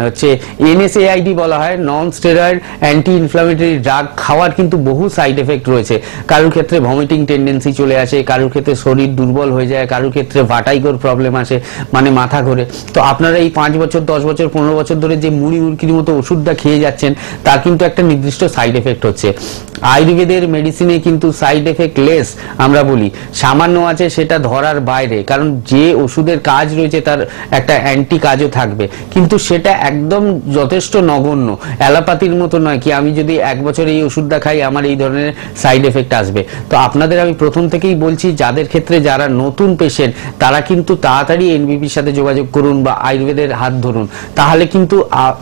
হচ্ছে NSAID বলা হয়, নন স্টেরয়েড অ্যান্টি ইনফ্লামেটরি ড্রাগ খাওয়ার কিন্তু বহু সাইড এফেক্ট রয়েছে। কারোর ক্ষেত্রে ভমিটিং টেন্ডেন্সি চলে আসে, কারোর ক্ষেত্রে শরীর দুর্বল হয়ে যায়, কারোর ক্ষেত্রে ভাটাইগোর প্রবলেম আসে, মানে মাথা ঘোরে। তো আপনারা এই 5 বছর 10 বছর 15 বছর ধরে যে মুড়ি মুরকির মতো ওষুধটা খেয়ে যাচ্ছেন তার কিন্তু একটা নির্দিষ্ট সাইড এফেক্ট হচ্ছে। আয়ুর্বেদের মেডিসিনে কিন্তু সাইড এফেক্ট লেস আমরা বলি, সামান্য আছে সেটা ধরার বাইরে, কারণ যে ওষুধের কাজ রয়েছে তার একটা অ্যান্টি কাজও থাকবে, কিন্তু সেটা একদম যথেষ্ট নগণ্য, অ্যালোপ্যাথির মতো নয় কি আমি যদি 1 বছর এই ওষুধটা খাই আমার এই ধরনের সাইড এফেক্ট আসবে। তো আপনাদের আমি প্রথম থেকেই বলছি, যাদের ক্ষেত্রে যারা নতুন পেশেন্ট তারা কিন্তু তাড়াতাড়ি এনবিপির সাথে যোগাযোগ করুন বা আয়ুর্বেদের হাত ধরুন, তাহলে কিন্তু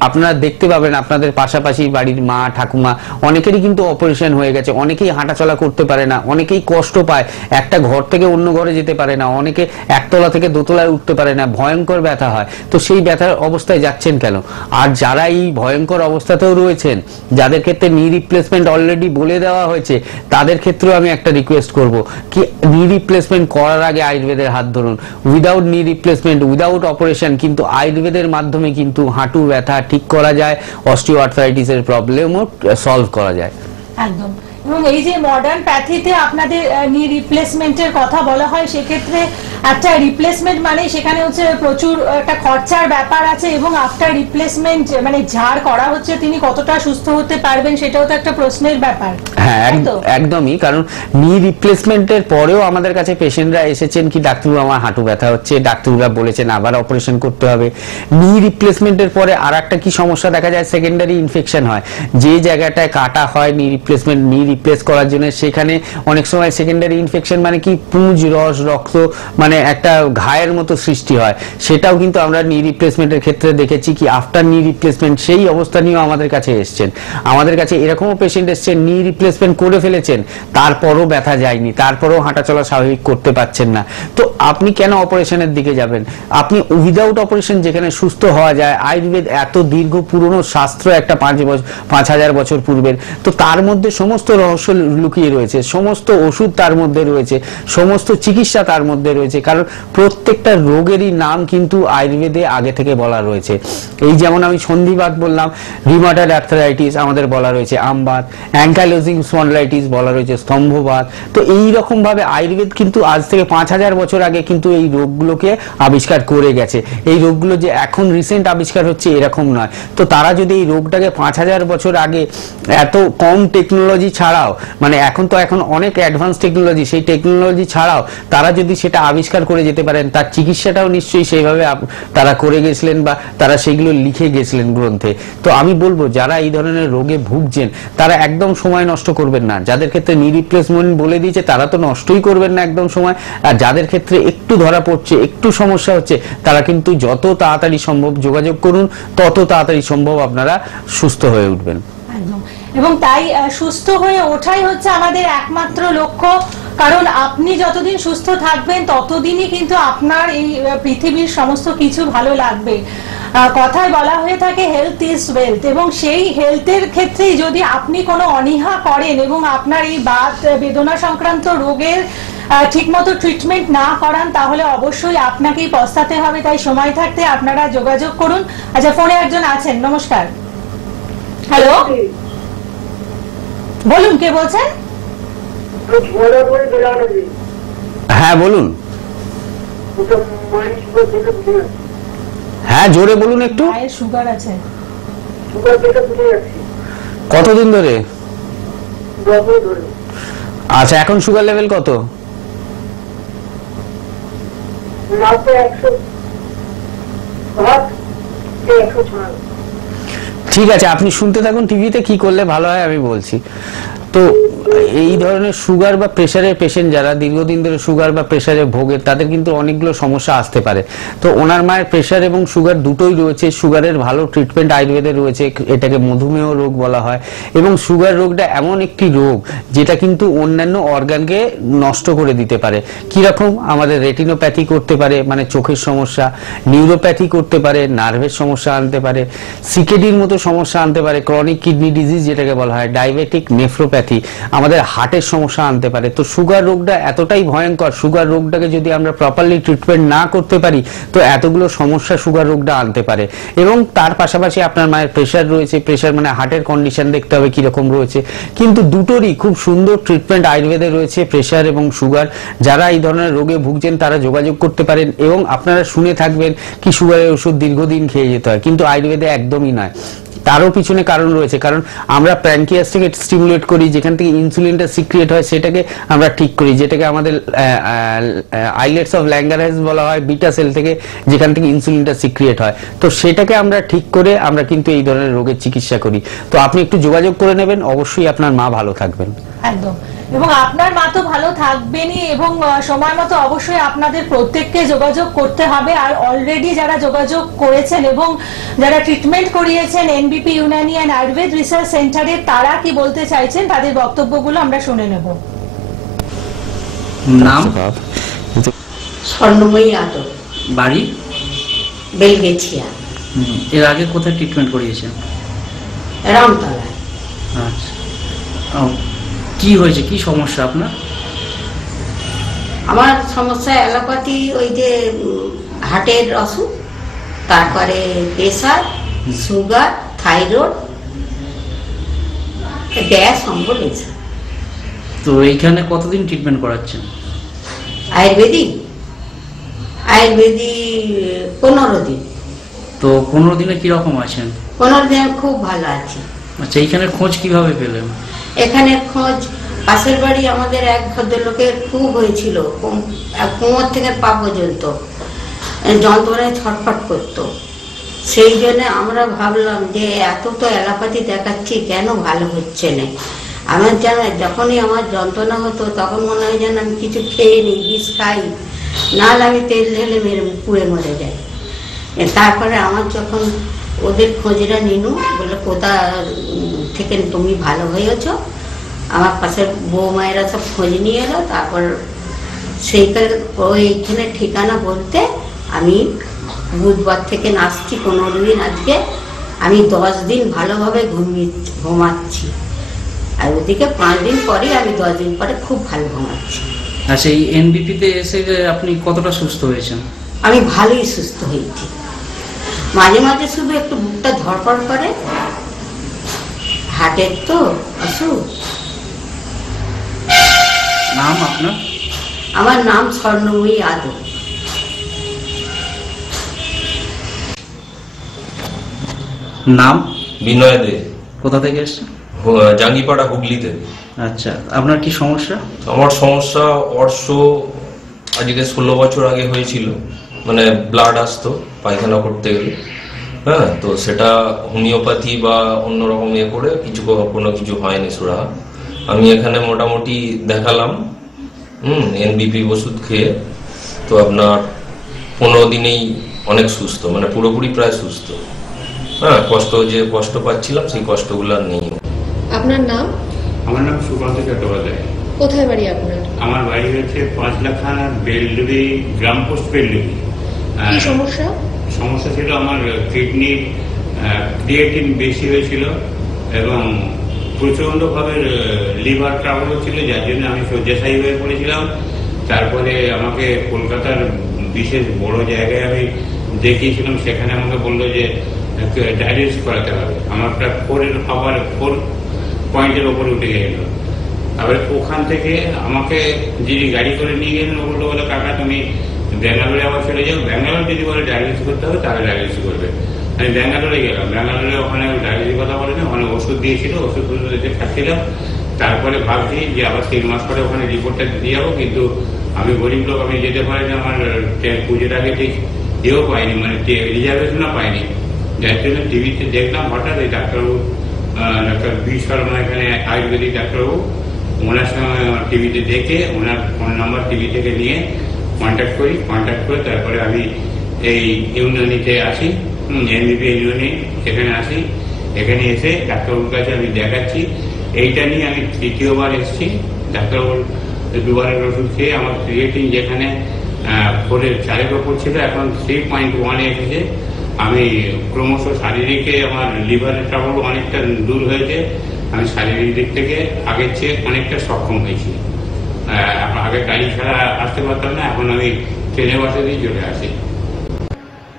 আপনারা দেখতে পাবেন আপনাদের পাশাপাশি বাড়ির মা ঠাকুমা অনেকেরই কিন্তু অপারেশন হয়ে গেছে, অনেকেই হাঁটাচলা করতে পারে না, অনেকেই কষ্ট পায়, একটা ঘর থেকে অন্য ঘরে যেতে পারে না, অনেকে একতলা থেকে দোতলায় উঠতে পারে না, ভয়ঙ্কর ব্যথা হয়। তো সেই ব্যথার অবস্থায় যাচ্ছেন কেন? আর যারা এই ভয়ঙ্কর অবস্থাতেও রয়েছেন, যাদের ক্ষেত্রে নি রিপ্লেসমেন্ট অলরেডি বলে দেওয়া হয়েছে, তাদের ক্ষেত্রেও আমি একটা রিকোয়েস্ট করব কি নি রিপ্লেসমেন্ট করার আগে আয়ুর্বেদের হাত ধরুন। উইদাউট নি রিপ্লেসমেন্ট, উইদাউট অপারেশন কিন্তু আয়ুর্বেদের মাধ্যমে কিন্তু হাঁটু ব্যথা ঠিক করা যায়, অস্টিও আর্থ্রাইটিসের প্রবলেমও সলভ করা যায়। একদম। এবং এই যে মডার্ন প্যাথিতে আপনাদের নি রিপ্লেসমেন্টের কথা বলা হয়, সেক্ষেত্রে একটা রিপ্লেসমেন্ট মানে সেখানে হচ্ছে প্রচুর একটা খরচার ব্যাপার আছে, এবং আফটার রিপ্লেসমেন্ট মানে যার করা হচ্ছে তিনি কতটা সুস্থ হতে পারবেন সেটাও তো একটা প্রশ্নের ব্যাপার। হ্যাঁ একদমই, কারণ নি রিপ্লেসমেন্টের পরেও আমাদের কাছে পেশেন্টরা এসেছেন কি ডাক্তারবাবু আমার হাঁটু ব্যথা হচ্ছে, ডাক্তারবাবু বলেছেন আবার অপারেশন করতে হবে। নি রিপ্লেসমেন্টের পরে আর একটা কি সমস্যা দেখা যায়, সেকেন্ডারি ইনফেকশন হয়। যে জায়গাটায় কাটা হয় নি রিপ্লেস করার জন্য, সেখানে অনেক সময় সেকেন্ডারি ইনফেকশন মানে কি পুঁজ, রস, রক্ত মানে একটা ঘায়ের মতো সৃষ্টি হয়। সেটাও কিন্তু আমরা নি রিপ্লেসমেন্টের ক্ষেত্রে দেখেছি কি আফটার নি রিপ্লেসমেন্ট সেই অবস্থা নিয়েও আমাদের কাছে এসছেন। আমাদের কাছে এরকমও পেশেন্ট এসছেন নি রিপ্লেসমেন্ট করে ফেলেছেন, তারপরও ব্যথা যায়নি, তারপরও হাঁটাচলা স্বাভাবিক করতে পারছেন না। তো আপনি কেন অপারেশনের দিকে যাবেন? আপনি উইদাউট অপারেশন যেখানে সুস্থ হওয়া যায়, আয়ুর্বেদ এত দীর্ঘ পুরনো শাস্ত্র, একটা 5,000 বছর পূর্বের, তো তার মধ্যে সমস্ত রহস্য লুকিয়ে রয়েছে, সমস্ত ওষুধ তার মধ্যে রয়েছে, সমস্ত চিকিৎসা তার মধ্যে রয়েছে, কারণ প্রত্যেকটা রোগেরই নাম কিন্তু আয়ুর্বেদে আগে থেকে বলা রয়েছে। এই যেমন আমি সন্ধিবাত বললাম, রিমাটয়েড আর্থ্রাইটিস আমাদের বলা রয়েছে আমবাত, অ্যাঙ্কাইলোজিং স্পন্ডিলাইটিস বলা রয়েছে স্তম্ভবাত। তো এই রকম ভাবে আয়ুর্বেদ কিন্তু আজ থেকে 5,000 বছর আগে কিন্তু এই রোগগুলোকে আবিষ্কার করে গেছে। এই রোগগুলো যে এখন রিসেন্ট আবিষ্কার হচ্ছে এরকম নয়। তো তারা যদি এই রোগটাকে 5,000 বছর আগে এত কম টেকনোলজি ছাড়াও, মানে এখন অনেক অ্যাডভান্স টেকনোলজি, সেই টেকনোলজি ছাড়াও তারা যদি সেটা আবিষ্কার করে যেতে পারেন, তার চিকিৎসাটাও নিশ্চয়ই সেইভাবে তারা করে গেছিলেন বা তারা সেগুলো লিখে গেছিলেন গ্রন্থে। তো আমি বলবো যারা এই ধরনের রোগে ভুগছেন তারা একদম সময় নষ্ট করবেন না। যাদের ক্ষেত্রে নি রিপ্লেসমেন্ট বলে দিয়েছে তারা তো নষ্টই করবেন না একদম সময়, আর যাদের ক্ষেত্রে একটু ধরা পড়ছে, একটু সমস্যা হচ্ছে, তারা কিন্তু যত তাড়াতাড়ি সম্ভব যোগাযোগ করুন, তত তাড়াতাড়ি সম্ভব আপনারা সুস্থ হয়ে উঠবেন। এবং তাই সুস্থ হয়ে ওঠাই হচ্ছে আমাদের একমাত্র লক্ষ্য, কারণ আপনি যতদিন সুস্থ থাকবেন ততদিনই কিন্তু আপনার এই পৃথিবীর সমস্ত কিছু ভালো লাগবে। কথায় বলা হয়ে থাকে হেলথ ইজ ওয়েলথ, এবং সেই হেলথের ক্ষেত্রেই যদি আপনি কোনো অনীহা করেন এবং আপনার এই বাত বেদনা সংক্রান্ত রোগের ঠিকমতো ট্রিটমেন্ট না করান, তাহলে অবশ্যই আপনাকেই পস্তাতে হবে। তাই সময় থাকতে আপনারা যোগাযোগ করুন। আচ্ছা, ফোনে একজন আছেন, নমস্কার। হ্যালো, বলুন কে বলছেন? হ্যাঁ বলুন, হ্যাঁ জোরে বলুন একটু। মায়ের সুগার আছে? কতদিন ধরে? আচ্ছা, এখন সুগার লেভেল কত? ঠিক আছে, আপনি শুনতে থাকুন টিভিতে, কি করলে ভালো হয় আমি বলছি। তো এই ধরনের সুগার বা প্রেশারের পেশেন্ট যারা দীর্ঘদিন ধরে সুগার বা প্রেশারে ভোগে তাদের কিন্তু অনেকগুলো সমস্যা আসতে পারে। তো ওনার মায়ের প্রেশার এবং সুগার দুটোই রয়েছে। সুগারের ভালো ট্রিটমেন্ট আয়ুর্বেদে রয়েছে, এটাকে মধুমেহ রোগ বলা হয়। এবং সুগার রোগটা এমন একটি রোগ যেটা কিন্তু অন্যান্য অর্গানকে নষ্ট করে দিতে পারে। কিরকম? আমাদের রেটিনোপ্যাথি করতে পারে, মানে চোখের সমস্যা, নিউরোপ্যাথি করতে পারে, নার্ভের সমস্যা আনতে পারে, সিকেডির মতো সমস্যা আনতে পারে, ক্রনিক কিডনি ডিজিজ যেটাকে বলা হয়, ডায়াবেটিক নেফ্রোপ্যাথি, আমাদের হার্টের সমস্যা আনতে পারে। তো সুগার রোগটা এতটাই ভয়ঙ্কর, সুগার রোগটাকে যদি আমরা প্রপারলি ট্রিটমেন্ট না করতে পারি তো এতগুলো সমস্যা সুগার রোগটা আনতে পারে। এবং তার পাশাপাশি আপনার মায়ের প্রেশার রয়েছে, প্রেশার মানে হার্টের কন্ডিশন দেখতে হবে কিরকম রয়েছে। কিন্তু দুটোরই খুব সুন্দর ট্রিটমেন্ট আয়ুর্বেদে রয়েছে, প্রেশার এবং সুগার। যারা এই ধরনের রোগে ভুগছেন তারা যোগাযোগ করতে পারেন। এবং আপনারা শুনে থাকবেন কি সুগারের ওষুধ দীর্ঘদিন খেয়ে যেতে হয়, কিন্তু আয়ুর্বেদে একদমই নয়। তারও পিছনে কারণ রয়েছে, কারণ আমরা প্যানক্রিয়াসটাকে স্টিমুলেট করি, যেখান থেকে ইনসুলিনটা সিক্রিয়েট হয় সেটাকে আমরা ঠিক করি, যেটাকে আমাদের আইলেটস অফ ল্যাঙ্গারহ্যান্স বলা হয়, বিটা সেল থেকে যেখান থেকে ইনসুলিনটা সিক্রিয়েট হয়। তো সেটাকে আমরা ঠিক করে আমরা কিন্তু এই ধরনের রোগের চিকিৎসা করি। তো আপনি একটু যোগাযোগ করে নেবেন, অবশ্যই আপনার মা ভালো থাকবেন। একদম। এবং আপনার মা তো ভালো থাকবেনই, এবং সময় মতো অবশ্যই আপনাদের প্রত্যেককে যোগাযোগ করতে হবে। আর অলরেডি যারা যোগাযোগ করেছেন এবং যারা ট্রিটমেন্ট করিয়েছেন এনবিপি ইউনানি অ্যান্ড আয়ুর্বেদ রিসার্চ সেন্টারে, তারা কি বলতে চাইছেন তাদের বক্তব্যগুলো আমরা শুনে নেব। নাম? স্বর্ণময়ী আদর, বাড়ি? বেলগেছিয়া। এর আগে কোথায় ট্রিটমেন্ট করিয়েছেন? রামতলায়। আচ্ছা, কি হয়েছে, কি সমস্যা আপনার? আমার সমস্যা অ্যালোপ্যাথি, ওই যে হার্টের অসুখ, তারপরে প্রেসার, সুগার, থাইরয়েড, গ্যাস, অম্বল। তো এইখানে কতদিন ট্রিটমেন্ট করাচ্ছেন? আয়ুর্বেদিক 15 দিন। তো 15 দিনে কিরকম আছেন? 15 দিন খুব ভালো আছি। আচ্ছা, এইখানে খোঁজ কিভাবে পেলেন? এখানে খোঁজ পাশের বাড়ি আমাদের এক ভদ্রলোকের খুব হয়েছিল, কোমর থেকে পা পর্যন্ত যন্ত্রণায় ছটফট করতো। সেই জন্য আমরা ভাবলাম যে এত তো অ্যালোপ্যাথি দেখাচ্ছি, কেন ভালো হচ্ছে না। আমার যখনই আমার যন্ত্রণা হতো তখন মনে হয় যেন আমি কিছু খেয়ে নিই, বিষ খাই, নাহলে আমি তেল ঢেলে পুড়ে মরে যাই। তারপরে আমার যখন ওদের খোঁজটা নিনু, বললো কোথা থেকে তুমি ভালো হয়েছ, আমার পাশের বৌমায়েরা সব খোঁজ নিয়ে এলো। তারপর সেইখানে ওইখানে ঠিকানা বলতে আমি বুধবার থেকে আসছি, 15 দিন। আজকে আমি 10 দিন ভালোভাবে ঘুমাচ্ছি, আর ওদিকে 5 দিন পরে আমি 10 দিন পরে খুব ভালো ঘুমাচ্ছি। আচ্ছা, এই এনবিপিতে এসে আপনি কতটা সুস্থ হয়েছেন? আমি ভালোই সুস্থ হয়েছি। মাঝে মাঝে শুধু একটু বুকটা ধড়ফড় করে, হার্টের তো অসুখ। নাম আপনার? আমার নাম স্বর্ণময়ী আদর। নাম? বিনয় দে। কোথা থেকে এসছেন? জাঙ্গিপাড়া, হুগলিতে। আচ্ছা, আপনার কি সমস্যা? আমার সমস্যা অর্শ আজকে 16 বছর আগে হয়েছিল, মানে ব্লাড আসতো পায়খানা করতে গেলে। হ্যাঁ, তো সেটা হোমিওপ্যাথি বা অন্যরকম করে কোনো কিছু হয়নি সুরা। আমি এখানে মোটামুটি দেখালাম এনবিপি ওষুধ খেয়ে, তো আপনার 15 দিনেই অনেক সুস্থ, মানে পুরোপুরি প্রায় সুস্থ। হ্যাঁ, কষ্ট পাচ্ছিলাম সেই কষ্টগুলো আর নেই। আপনার নাম? আমার নাম সুকান্ত চট্টোপাধ্যায়। কোথায় বাড়ি আপনার? আমার বাড়ি হচ্ছে 5 লাখানা বেলডুবি, গ্রাম পোস্ট বেলডুবি। কি সমস্যা? সমস্যা ছিল আমার কিডনির ক্রিয়েটিন বেশি হয়েছিল এবং প্রচণ্ডভাবে লিভার ট্রাবল ছিল, যার জন্য আমি শয্যাশায়ী হয়ে পড়েছিলাম। তারপরে আমাকে কলকাতার বিশেষ বড় জায়গায় আমি দেখিয়েছিলাম, সেখানে আমাকে বললো যে ডায়ালিসিস করাতে হবে। আমার প্রায় 4 পয়েন্টের ওপরে উঠে গেল। তারপরে ওখান থেকে আমাকে যিনি গাড়ি করে নিয়ে গেলেন, ও বললো কাকা তুমি ব্যাঙ্গালোরে আবার চলে যাও, ব্যাঙ্গালোর যদি বলে ডায়ালিসিস করতে হবে তাহলে ডায়ালিসিস করবে। আমি ব্যাঙ্গালোরে গেলাম, ব্যাঙ্গালোরে ওখানে ডায়ালিসিস কথা বলেনি, ওখানে ওষুধ দিয়েছিল, ওষুধ খাচ্ছিলাম। তারপরে ভাবছি যে আবার 3 মাস পরে ওখানে রিপোর্টটা দিয়ে যাবো, কিন্তু আমি গরিব লোক, আমি যেতে পারিনি। আমার পুজোর আগে ঠিক পাইনি, মানে রিজার্ভেশনও পাইনি, যার জন্য টিভিতে দেখলাম হঠাৎ এই ডাক্তারবাবু ডাক্তার বি শর্মা এখানে আয়ুর্বেদিক ডাক্তারবাবু, ওনার সঙ্গে টিভিতে দেখে ওনার ফোন নাম্বার টিভি থেকে নিয়ে কন্ট্যাক্ট করে তারপরে আমি এই ইউনানিতে আসি, এনবিপি ইউনানি এখানে আসি। এখানে এসে ডাক্তারবাবুর কাছে আমি দেখাচ্ছি। এইটা নিয়ে আমি তৃতীয়বার এসেছি। ডাক্তারবাবুর দুবারের ওষুধ খেয়ে আমার ক্রিয়েটিন যেখানে 4-এর ওপর ছিল এখন 3.1 এসেছে। আমি ক্রমশ শারীরিকে আমার লিভারের ট্রাবল অনেকটা দূর হয়েছে। আমি শারীরিক দিক থেকে আগের চেয়ে অনেকটা সক্ষম হয়েছি। আগে গাড়ি ছাড়া আসতে পারতাম না, এখন আমি ট্রেনে বসে দিয়ে চলে আসি।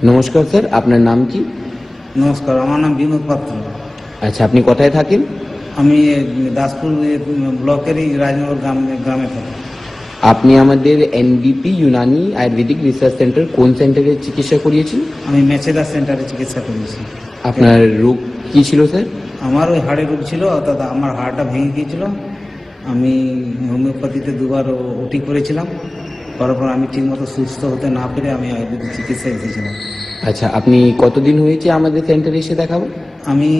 নমস্কার স্যার, আপনার নাম কি? নমস্কার, আমার নাম বিনোদ পাত্র। আচ্ছা, আপনি কোথায় থাকেন? আমি দাসপুর ব্লকেরই রাজনগর গ্রামে থাকি। আপনি আমাদের এনবিপি ইউনানি আয়ুর্বেদিক রিসার্চ সেন্টার কোন সেন্টারে চিকিৎসা করিয়েছেন? আমি মেচেদা সেন্টারে চিকিৎসা করিয়েছি। আপনার রোগ কি ছিল স্যার? আমার ওই হাড়ের রোগ ছিল, অর্থাৎ আমার হাড়টা ভেঙে গিয়েছিল। আমি হোমিওপ্যাথিতে 2বার ওটি করেছিলাম, করার পর আমি ঠিকমতো সুস্থ হতে না পেরে আমি আয়ুর্বেদিক চিকিৎসা এসেছিলাম। আচ্ছা, আপনি কতদিন হয়েছে আমাদের সেন্টারে এসে দেখাবো? আমি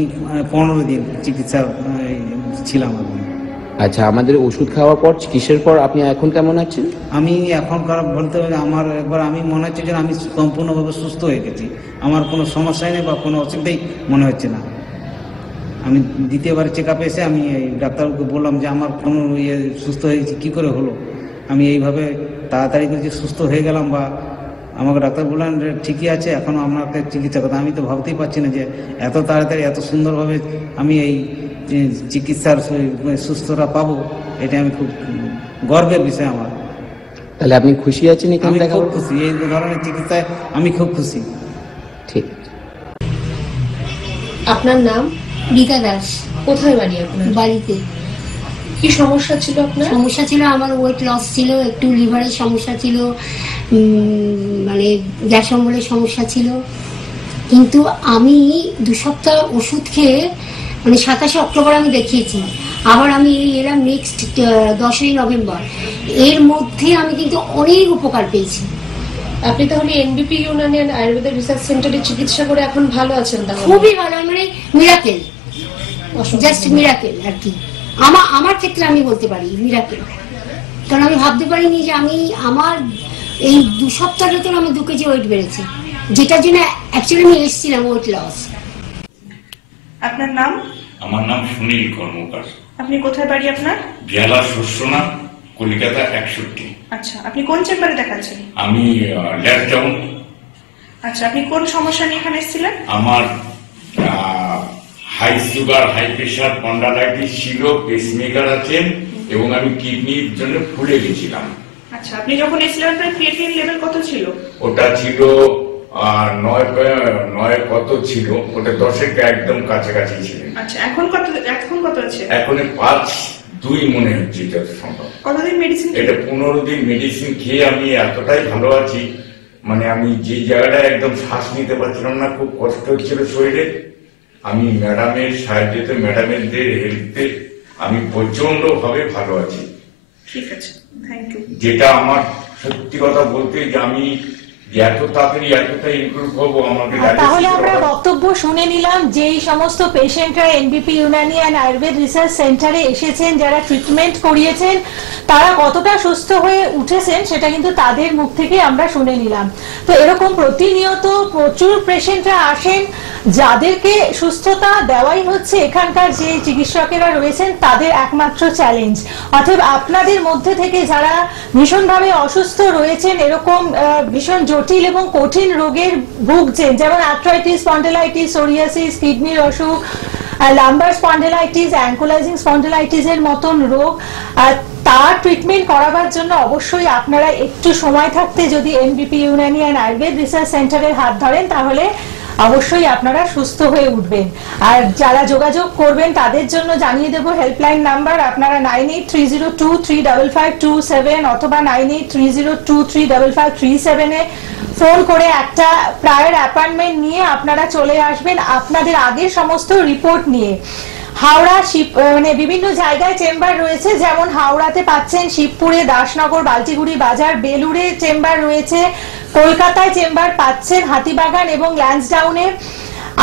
15 দিন চিকিৎসা ছিলাম। আচ্ছা, আমাদের ওষুধ খাওয়ার পর চিকিৎসার পর আপনি এখন কেমন আছেন? আমি এখনকার বলতে হলে আমার একবার আমি মনে হচ্ছে যে আমি সম্পূর্ণভাবে সুস্থ হয়ে গেছি। আমার কোনো সমস্যাই নেই বা কোনো অসুবিধাই মনে হচ্ছে না। আমি দ্বিতীয়বার চেক আপে এসে আমি এই ডাক্তারবাবুকে বললাম যে আমার কোনো সুস্থ হয়েছি কী করে হলো। আমি এইভাবে তাড়াতাড়ি করে যে সুস্থ হয়ে গেলাম, বা আমাকে ডাক্তার বললেন যে ঠিকই আছে, এখনও আপনাকে চিকিৎসা করতে। আমি তো ভাবতেই পারছি না যে এত তাড়াতাড়ি এত সুন্দরভাবে আমি এই চিকিৎসার সুস্থতা পাবো। এটা আমি খুব গর্বের বিষয় আমার। তাহলে আপনি খুশি আছেন? আমি খুব খুশি, এই ধরনের চিকিৎসায় আমি খুব খুশি। ঠিক। আপনার নাম? রীতা দাস। কোথায় বাড়ি আপনার? বাড়িতে। কি সমস্যা ছিল আপনার? সমস্যা ছিল আমার ওয়েট লস ছিল, একটু লিভারের সমস্যা ছিল, মানে গ্যাস অম্বলের সমস্যা ছিল। কিন্তু আমি 2 সপ্তাহ ওষুধ খেয়ে মানে 27 অক্টোবর আমি দেখিয়েছি, আবার আমি এলাম নেক্সট 10ই নভেম্বর। এর মধ্যে আমি কিন্তু অনেক উপকার পেয়েছি। আপনি তাহলে এনবিপি ইউনানি আয়ুর্বেদিক রিসার্চ সেন্টারে চিকিৎসা করে এখন ভালো আছেন? তাহলে খুবই ভালো, মানে মিরাকেল, জাস্ট মিরাকেল আর কি। আমার ক্ষেত্রে আমি বলতে পারি মিরাকেল, কারণ আমি ভাবতে পারিনি যে আমার এই 2 সপ্তাহের ভেতরে আমার 2 কেজি ওয়েট বেড়েছে, যেটার জন্য অ্যাকচুয়ালি আমি এসেছিলাম ওয়েট লস। আপনার নাম? আমার নাম সুনীল কর্মকার। আপনি কোথায় বাড়ি আপনার? বেলা শস্যনা, কলকাতা 61। আচ্ছা, আপনি কোন চেম্বারে দেখাচ্ছেন? আমি ল্যাকডাউন। আচ্ছা, আপনি কোন সমস্যা নিয়ে এখানে এসেছিলেন? আমার high sugar, high pressure, spondylitis ছিল, পেসমেকার আছে, এবং আমি কিডনির জন্য ফুলে গেছিলাম। আচ্ছা, আপনি যখন এসেছিলেন আপনার ক্রিয়েটিনিন লেভেল কত ছিল? ওটা ছিল 9 কত ছিল, ওটা 10-এর একদম কাছাকাছি ছিল। আচ্ছা, এখন কত আছে? এখন 5.2 মনে হচ্ছে যত সম্ভব। কতদিন মেডিসিন? এটা 15 দিন মেডিসিন খেয়ে আমি এতটাই ভালো আছি, মানে আমি যে জায়গাটায় একদম শ্বাস নিতে পারছিলাম না, খুব কষ্ট হচ্ছিল শরীরে। আমি ম্যাডামের সাহায্যে, ম্যাডামের হেল্পে আমি প্রচন্ড ভাবে ভালো আছি। ঠিক আছে, থ্যাংক ইউ। যেটা আমার সত্যি কথা বলতে যে আমি এত তাড়াতাড়ি এতটা ইমপ্রুভ হবো আমাকে। তাহলে আমরা বক্তব্য শুনে নিলাম যে এই সমস্ত পেশেন্টরা NBP Unani and Ayurveda research সেন্টারে এসেছেন, যারা ট্রিটমেন্ট করিয়েছেন, তারা কতটা সুস্থ হয়ে উঠেছেন সেটা কিন্তু তাদের মুখ থেকে আমরা শুনে নিলাম। তো এরকম প্রতিনিয়ত প্রচুর পেশেন্টরা আসেন, যাদেরকে সুস্থতা দেওয়াই হচ্ছে এখানকার যে চিকিৎসকেরা রয়েছেন তাদের একমাত্র চ্যালেঞ্জ। অতএব আপনাদের মধ্যে থেকে যারা ভীষণভাবে অসুস্থ রয়েছেন, এরকম ভীষণ জটিল এবং কঠিন রোগের ভুগছেন, যেমন আর্থ্রাইটিস, স্পন্ডিলাইটিস, সোরিয়াসিস, কিডনির অসুখ, লাম্বার স্পন্ডিলাইটিস, অ্যাঙ্কোলাইজিং স্পন্ডিলাইটিস এর মতন রোগ, তার ট্রিটমেন্ট করাবার জন্য অবশ্যই আপনারা একটু সময় থাকতে যদি এনবিপি ইউনানি অ্যান্ড আয়ুর্বেদ রিসার্চ সেন্টারের হাত ধরেন তাহলে অবশ্যই আপনারা সুস্থ হয়ে উঠবেন। আর যারা যোগাযোগ করবেন তাদের জন্য জানিয়ে দেব হেল্পলাইন নাম্বার। আপনারা 9830235527 অথবা 9830235537 এ ফোন করে একটা প্রায়র অ্যাপয়েন্টমেন্ট নিয়ে আপনারা চলে আসবেন আপনাদের আগের সমস্ত রিপোর্ট নিয়ে। হাওড়া, মানে বিভিন্ন জায়গায় চেম্বার রয়েছে, যেমন হাওড়াতে পাচ্ছেন শিবপুরে, দাসনগর, বালতিগুড়ি বাজার, বেলুড়ে চেম্বার রয়েছে, কলকাতায় চেম্বার পাচ্ছেন হাতিবাগান এবং ল্যান্সডাউনে,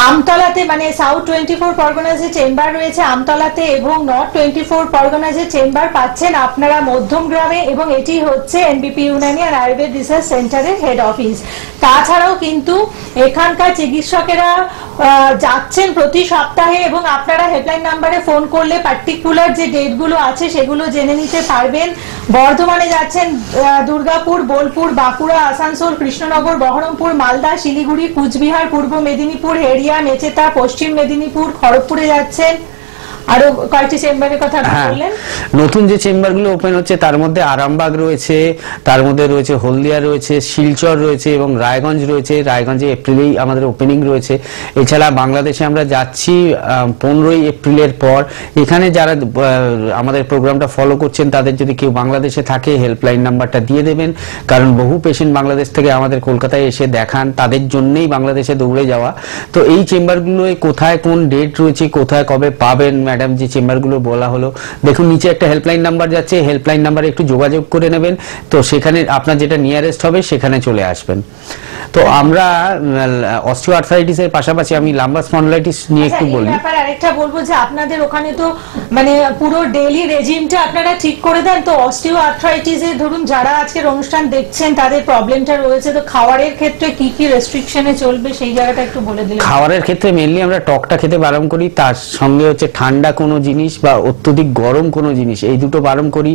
আমতলাতে মানে সাউথ 24 পরগনা যে চেম্বার রয়েছে আমতলাতে এবং নর্থ 24 পরগনা যে চেম্বার পাচ্ছেন আপনারা মধ্যমগ্রামে, এবং এটি হচ্ছে এনবিপি ইউনানি আর আয়ুর্বেদ রিসার্চ সেন্টারের হেড অফিস। তাছাড়াও কিন্তু এখানকার চিকিৎসকেরা যাচ্ছেন প্রতি সপ্তাহে, এবং আপনারা হেল্পলাইন নাম্বারে ফোন করলে পার্টিকুলার যে ডেটগুলো আছে সেগুলো জেনে নিতে পারবেন। বর্ধমানে যাচ্ছেন দুর্গাপুর, বোলপুর, বাঁকুড়া, আসানসোল, কৃষ্ণনগর, বহরমপুর, মালদা, শিলিগুড়ি, কুচবিহার, পূর্ব মেদিনীপুর, হেরিয়া, মেচেতা, পশ্চিম মেদিনীপুর, খড়গপুরে যাচ্ছেন। আরো কয়েকটি চেম্বারের কথা বললেন। নতুন যে চেম্বারগুলো ওপেন হচ্ছে তার মধ্যে আরামবাগ রয়েছে, তার মধ্যে রয়েছে হলদিয়া রয়েছে, শিলচর রয়েছে এবং রায়গঞ্জ রয়েছে। রায়গঞ্জে এপ্রিলেই আমাদের ওপেনিং রয়েছে। এছাড়া বাংলাদেশে আমরা যাচ্ছি 15ই এপ্রিলের পর। এখানে যারা আমাদের প্রোগ্রামটা ফলো করছেন তাদের যদি কেউ বাংলাদেশে থাকে হেল্পলাইন নাম্বারটা দিয়ে দেবেন, কারণ বহু পেশেন্ট বাংলাদেশ থেকে আমাদের কলকাতায় এসে দেখান, তাদের জন্যই বাংলাদেশে দৌড়ে যাওয়া। তো এই চেম্বারগুলোয় কোথায় কোন ডেট রয়েছে, কোথায় কবে পাবেন, ম্যাডাম যে চেম্বারগুলো বলা হলো, দেখুন নিচে একটা হেল্পলাইন নাম্বার যাচ্ছে, হেল্পলাইন নাম্বারে একটু যোগাযোগ করে নেবেন। তো সেখানে আপনার যেটা নিয়ারেস্ট হবে সেখানে চলে আসবেন। তো আমরা অস্টিও আর্থ্রাইটিসের পাশাপাশি আমি লাম্বার স্পন্ডলাইটিস নিয়ে একটু বলি। আরেকটা বলবো যে আপনাদের ওখানে তো মানে পুরো ডেইলি রেজিমটা আপনারা ঠিক করে দেন, তো অস্টিও আর্থ্রাইটিসে ধরুন যারা আজকের অনুষ্ঠান দেখছেন তাদের প্রবলেমটা রয়েছে, তো খাবারের ক্ষেত্রে কি কি রেস্ট্রিকশনে চলবে সেই জায়গাটা একটু বলে দিলেন। খাবারের ক্ষেত্রে মেইনলি আমরা টকটা খেতে বারণ করি, তার সঙ্গে হচ্ছে ঠান্ডা কোনো জিনিস বা অত্যধিক গরম কোনো জিনিস, এই দুটো বারণ করি।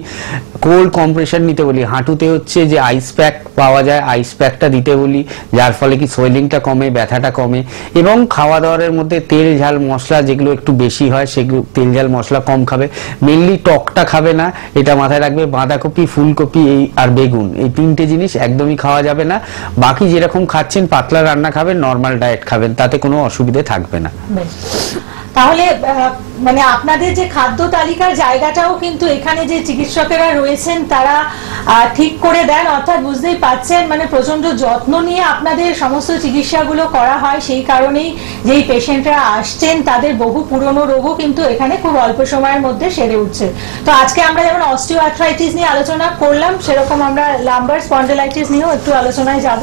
কোল্ড কম্প্রেশন নিতে বলি, হাঁটুতে হচ্ছে যে আইস প্যাক পাওয়া যায় আইস প্যাকটা দিতে বলি, যার ফলে কি সোয়েলিংটা কমে, ব্যথাটা কমে। এবং খাওয়া দাওয়ার মধ্যে তেল ঝাল মশলা যেগুলো একটু বেশি হয় সেগুলো তেল ঝাল মশলা কম খাবে। মেইনলি টকটা খাবে না, এটা মাথায় রাখবে। বাঁধাকপি, ফুলকপি এই আর বেগুন, এই তিনটে জিনিস একদমই খাওয়া যাবে না। বাকি যেরকম খাচ্ছেন পাতলা রান্না খাবেন, নর্মাল ডায়েট খাবেন, তাতে কোনো অসুবিধে থাকবে না। তাহলে মানে আপনাদের যে খাদ্য তালিকার জায়গাটাও কিন্তু এখানে যে চিকিৎসকেরা রয়েছেন তারা ঠিক করে দেন, অর্থাৎ বুঝতেই পাচ্ছেন মানে প্রচন্ড যত্ন নিয়ে আপনাদের সমস্ত চিকিৎসাগুলো করা হয়। সেই কারণেই যেই পেশেন্টরা আসছেন তাদের বহু পুরনো রোগও কিন্তু এখানে খুব অল্প সময়ের মধ্যে সেরে উঠছে। তো আজকে আমরা যেমন অস্টিও আর্থ্রাইটিস নিয়ে আলোচনা করলাম, সেরকম আমরা লাম্বার স্পন্ডাইলাইটিস নিয়েও একটু আলোচনায় যাব।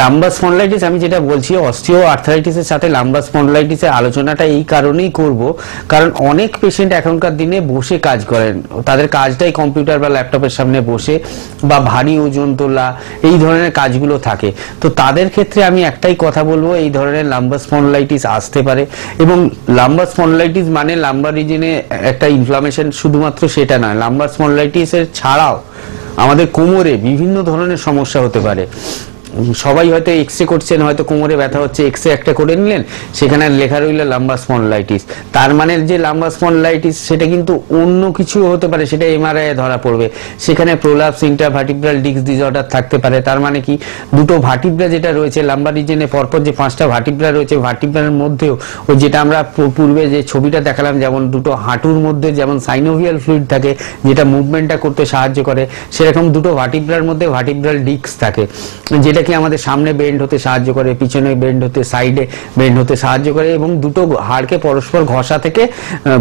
লাম্বার স্পন্ডাইলাইটিস আমি যেটা বলছি, অস্টিও আর্থ্রাইটিসের সাথে লাম্বার স্পন্ডাইলাইটিসের আলোচনাটা এই কারণেই করব, কারণ অনেক পেশেন্ট এখনকার দিনে বসে কাজ করেন, তাদের কাজটাই কম্পিউটার বা ল্যাপটপের সামনে বসে বা ভারী ওজন তোলা এই ধরনের কাজগুলো থাকে। তো তাদের ক্ষেত্রে আমি একটাই কথা বলবো, এই ধরনের লাম্বার স্পন্ডাইলাইটিস আসতে পারে। এবং লাম্বার স্পন্ডাইলাইটিস মানে লাম্বার রিজনে একটা ইনফ্লামেশন, শুধুমাত্র সেটা নয়, লাম্বার স্পন্ডাইলাইটিসের ছাড়াও আমাদের কোমরে বিভিন্ন ধরনের সমস্যা হতে পারে। সবাই হয়তো এক্সরে করছেন, হয়তো কোমরে ব্যথা হচ্ছে, এক্সরে একটা করে নিলেন, সেখানে লেখা রইল লাম্বার স্পন্ডাইলাইটিস। তার মানে যে লাম্বার স্পন্ডাইলাইটিস সেটা কিন্তু অন্য কিছু হতে পারে, সেটা এমআরআই ধরা পড়বে। সেখানে প্রোলাপস ইন্টারভার্টিব্রাল ডিস্ক ডিসঅর্ডার থাকতে পারে। তার মানে কি দুটো ভার্টিব্রা যেটা রয়েছে লাম্বার রিজনে, পরপর যে 5টা ভার্টিব্রা রয়েছে, ভার্টিব্রার মধ্যেও ওই যেটা আমরা পূর্বে যে ছবিটা দেখালাম, যেমন দুটো হাঁটুর মধ্যে যেমন সাইনোভিয়াল ফ্লুইড থাকে যেটা মুভমেন্টটা করতে সাহায্য করে, সেরকম দুটো ভার্টিব্রার মধ্যে ভার্টিব্রাল ডিস্ক থাকে যেটা কি আমাদের সামনে বেন্ড হতে সাহায্য করে, পিছনে বেন্ড হতে, সাইডে বেন্ড হতে সাহায্য করে, এবং দুটো হাড়কে পরস্পর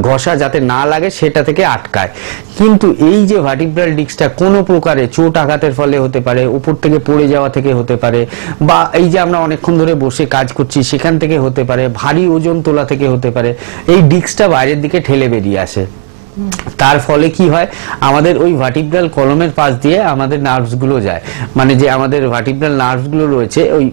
ঘষা যাতে না লাগে সেটা থেকে আটকায়। কিন্তু এই যে ভার্টিব্রাল ডিস্কটা কোনো প্রকারে চোট আঘাতের ফলে হতে পারে, উপর থেকে পড়ে যাওয়া থেকে হতে পারে, বা এই যে আমরা অনেকক্ষণ ধরে বসে কাজ করছি সেখান থেকে হতে পারে, ভারী ওজন তোলা থেকে হতে পারে, এই ডিস্কটা বাইরের দিকে ঠেলে বেরিয়ে আসে। তার ফলে কি হয়, আমাদের ওই ভার্টিব্রাল কলমের পাশ দিয়ে আমাদের নার্ভসগুলো যায়, মানে যে আমাদের ভার্টিব্রাল নার্ভসগুলো রয়েছে ওই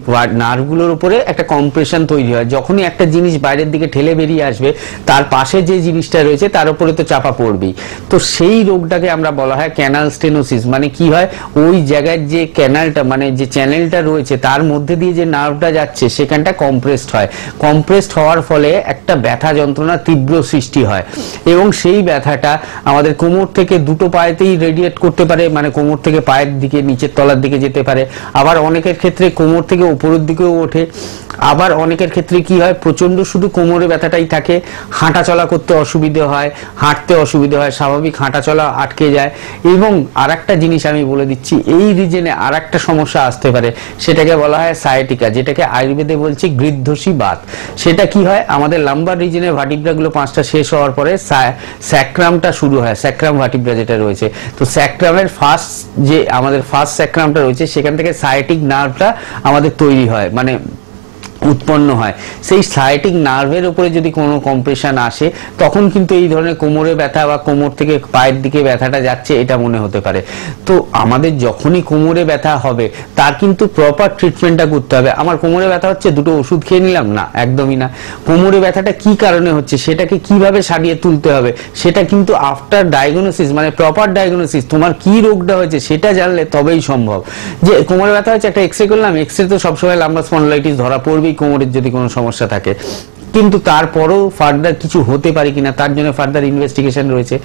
নার্ভগুলোর উপরে একটা কম্প্রেশন তৈরি হয়। যখনই একটা জিনিস বাইরের দিকে ঠেলে বেরিয়ে আসবে তার পাশে যে জিনিসটা রয়েছে তার উপরে তো চাপা পড়বেই। তো সেই রোগটাকে আমরা বলা হয় ক্যানাল স্টেনোসিস। মানে কি হয়, ওই জায়গায় যে ক্যানালটা মানে যে চ্যানেলটা রয়েছে তার মধ্যে দিয়ে যে নার্ভটা যাচ্ছে সেখানটা কম্প্রেসড হয়। কম্প্রেসড হওয়ার ফলে একটা ব্যথা যন্ত্রণা তীব্র সৃষ্টি হয়, এবং সেই ব্যথা আমাদের কোমর থেকে দুটো পায়েতেই রেডিয়েট করতে পারে, মানে কোমর থেকে পায়ের দিকে নিচের তলার দিকে যেতে পারে। আবার অনেকের ক্ষেত্রে কোমর থেকে উপরের দিকেও ওঠে। আবার অনেকের ক্ষেত্রে কি হয়, প্রচন্ড শুধু কোমরে ব্যথাটাই থাকে, হাঁটা চলা করতে অসুবিধে হয়, হাঁটতে অসুবিধে হয়, স্বাভাবিক হাঁটা চলা আটকে যায়। এবং আরেকটা জিনিস আমি বলে দিচ্ছি, এই রিজনে আরেকটা সমস্যা আসতে পারে, সেটাকে বলা হয় সায়াটিকা, যেটাকে আয়ুর্বেদে বলছি গৃদ্ধসী বাত। সেটা কি হয়, আমাদের লাম্বার রিজনে ভার্টিব্রাগুলো 5টা শেষ হওয়ার পরে স্যাক্রামটা শুরু হয়, স্যাক্রাম ভার্টিব্রা যেটা রয়েছে। তো স্যাক্রামের ফার্স্ট স্যাক্রামটা রয়েছে সেখান থেকে সায়াটিক নার্ভটা আমাদের তৈরি হয়, মানে উৎপন্ন হয়, সেই সায়াটিক নার্ভের উপরে যদি কোনো কম্প্রেশন আসে তখন কিন্তু এই ধরনের কোমরে ব্যথা বা কোমর থেকে পায়ের দিকে ব্যথাটা যাচ্ছে এটা মনে হতে পারে। তো আমাদের যখনই কোমরে ব্যথা হবে তার কিন্তু প্রপার ট্রিটমেন্টটা করতে হবে। আমার কোমরে ব্যথা হচ্ছে, দুটো ওষুধ খেয়ে নিলাম না, একদমই না। কোমরে ব্যথাটা কি কারণে হচ্ছে, সেটাকে কিভাবে সারিয়ে তুলতে হবে, সেটা কিন্তু আফটার ডায়াগনোসিস, মানে প্রপার ডায়াগনোসিস, তোমার কি রোগটা হয়েছে সেটা জানলে তবেই সম্ভব। যে কোমরে ব্যথা হচ্ছে, একটা এক্সরে করলাম, এক্সরে তো সবসময় লাম্বার স্পন্ডিলাইটিস ধরা পড়বেই কোমরের যদি কোনো সমস্যা থাকে, কিন্তু তারপরও ফার্দার কিছু হতে পারে কিনা তার জন্য ফার্দার ইনভেস্টিগেশন রয়েছে।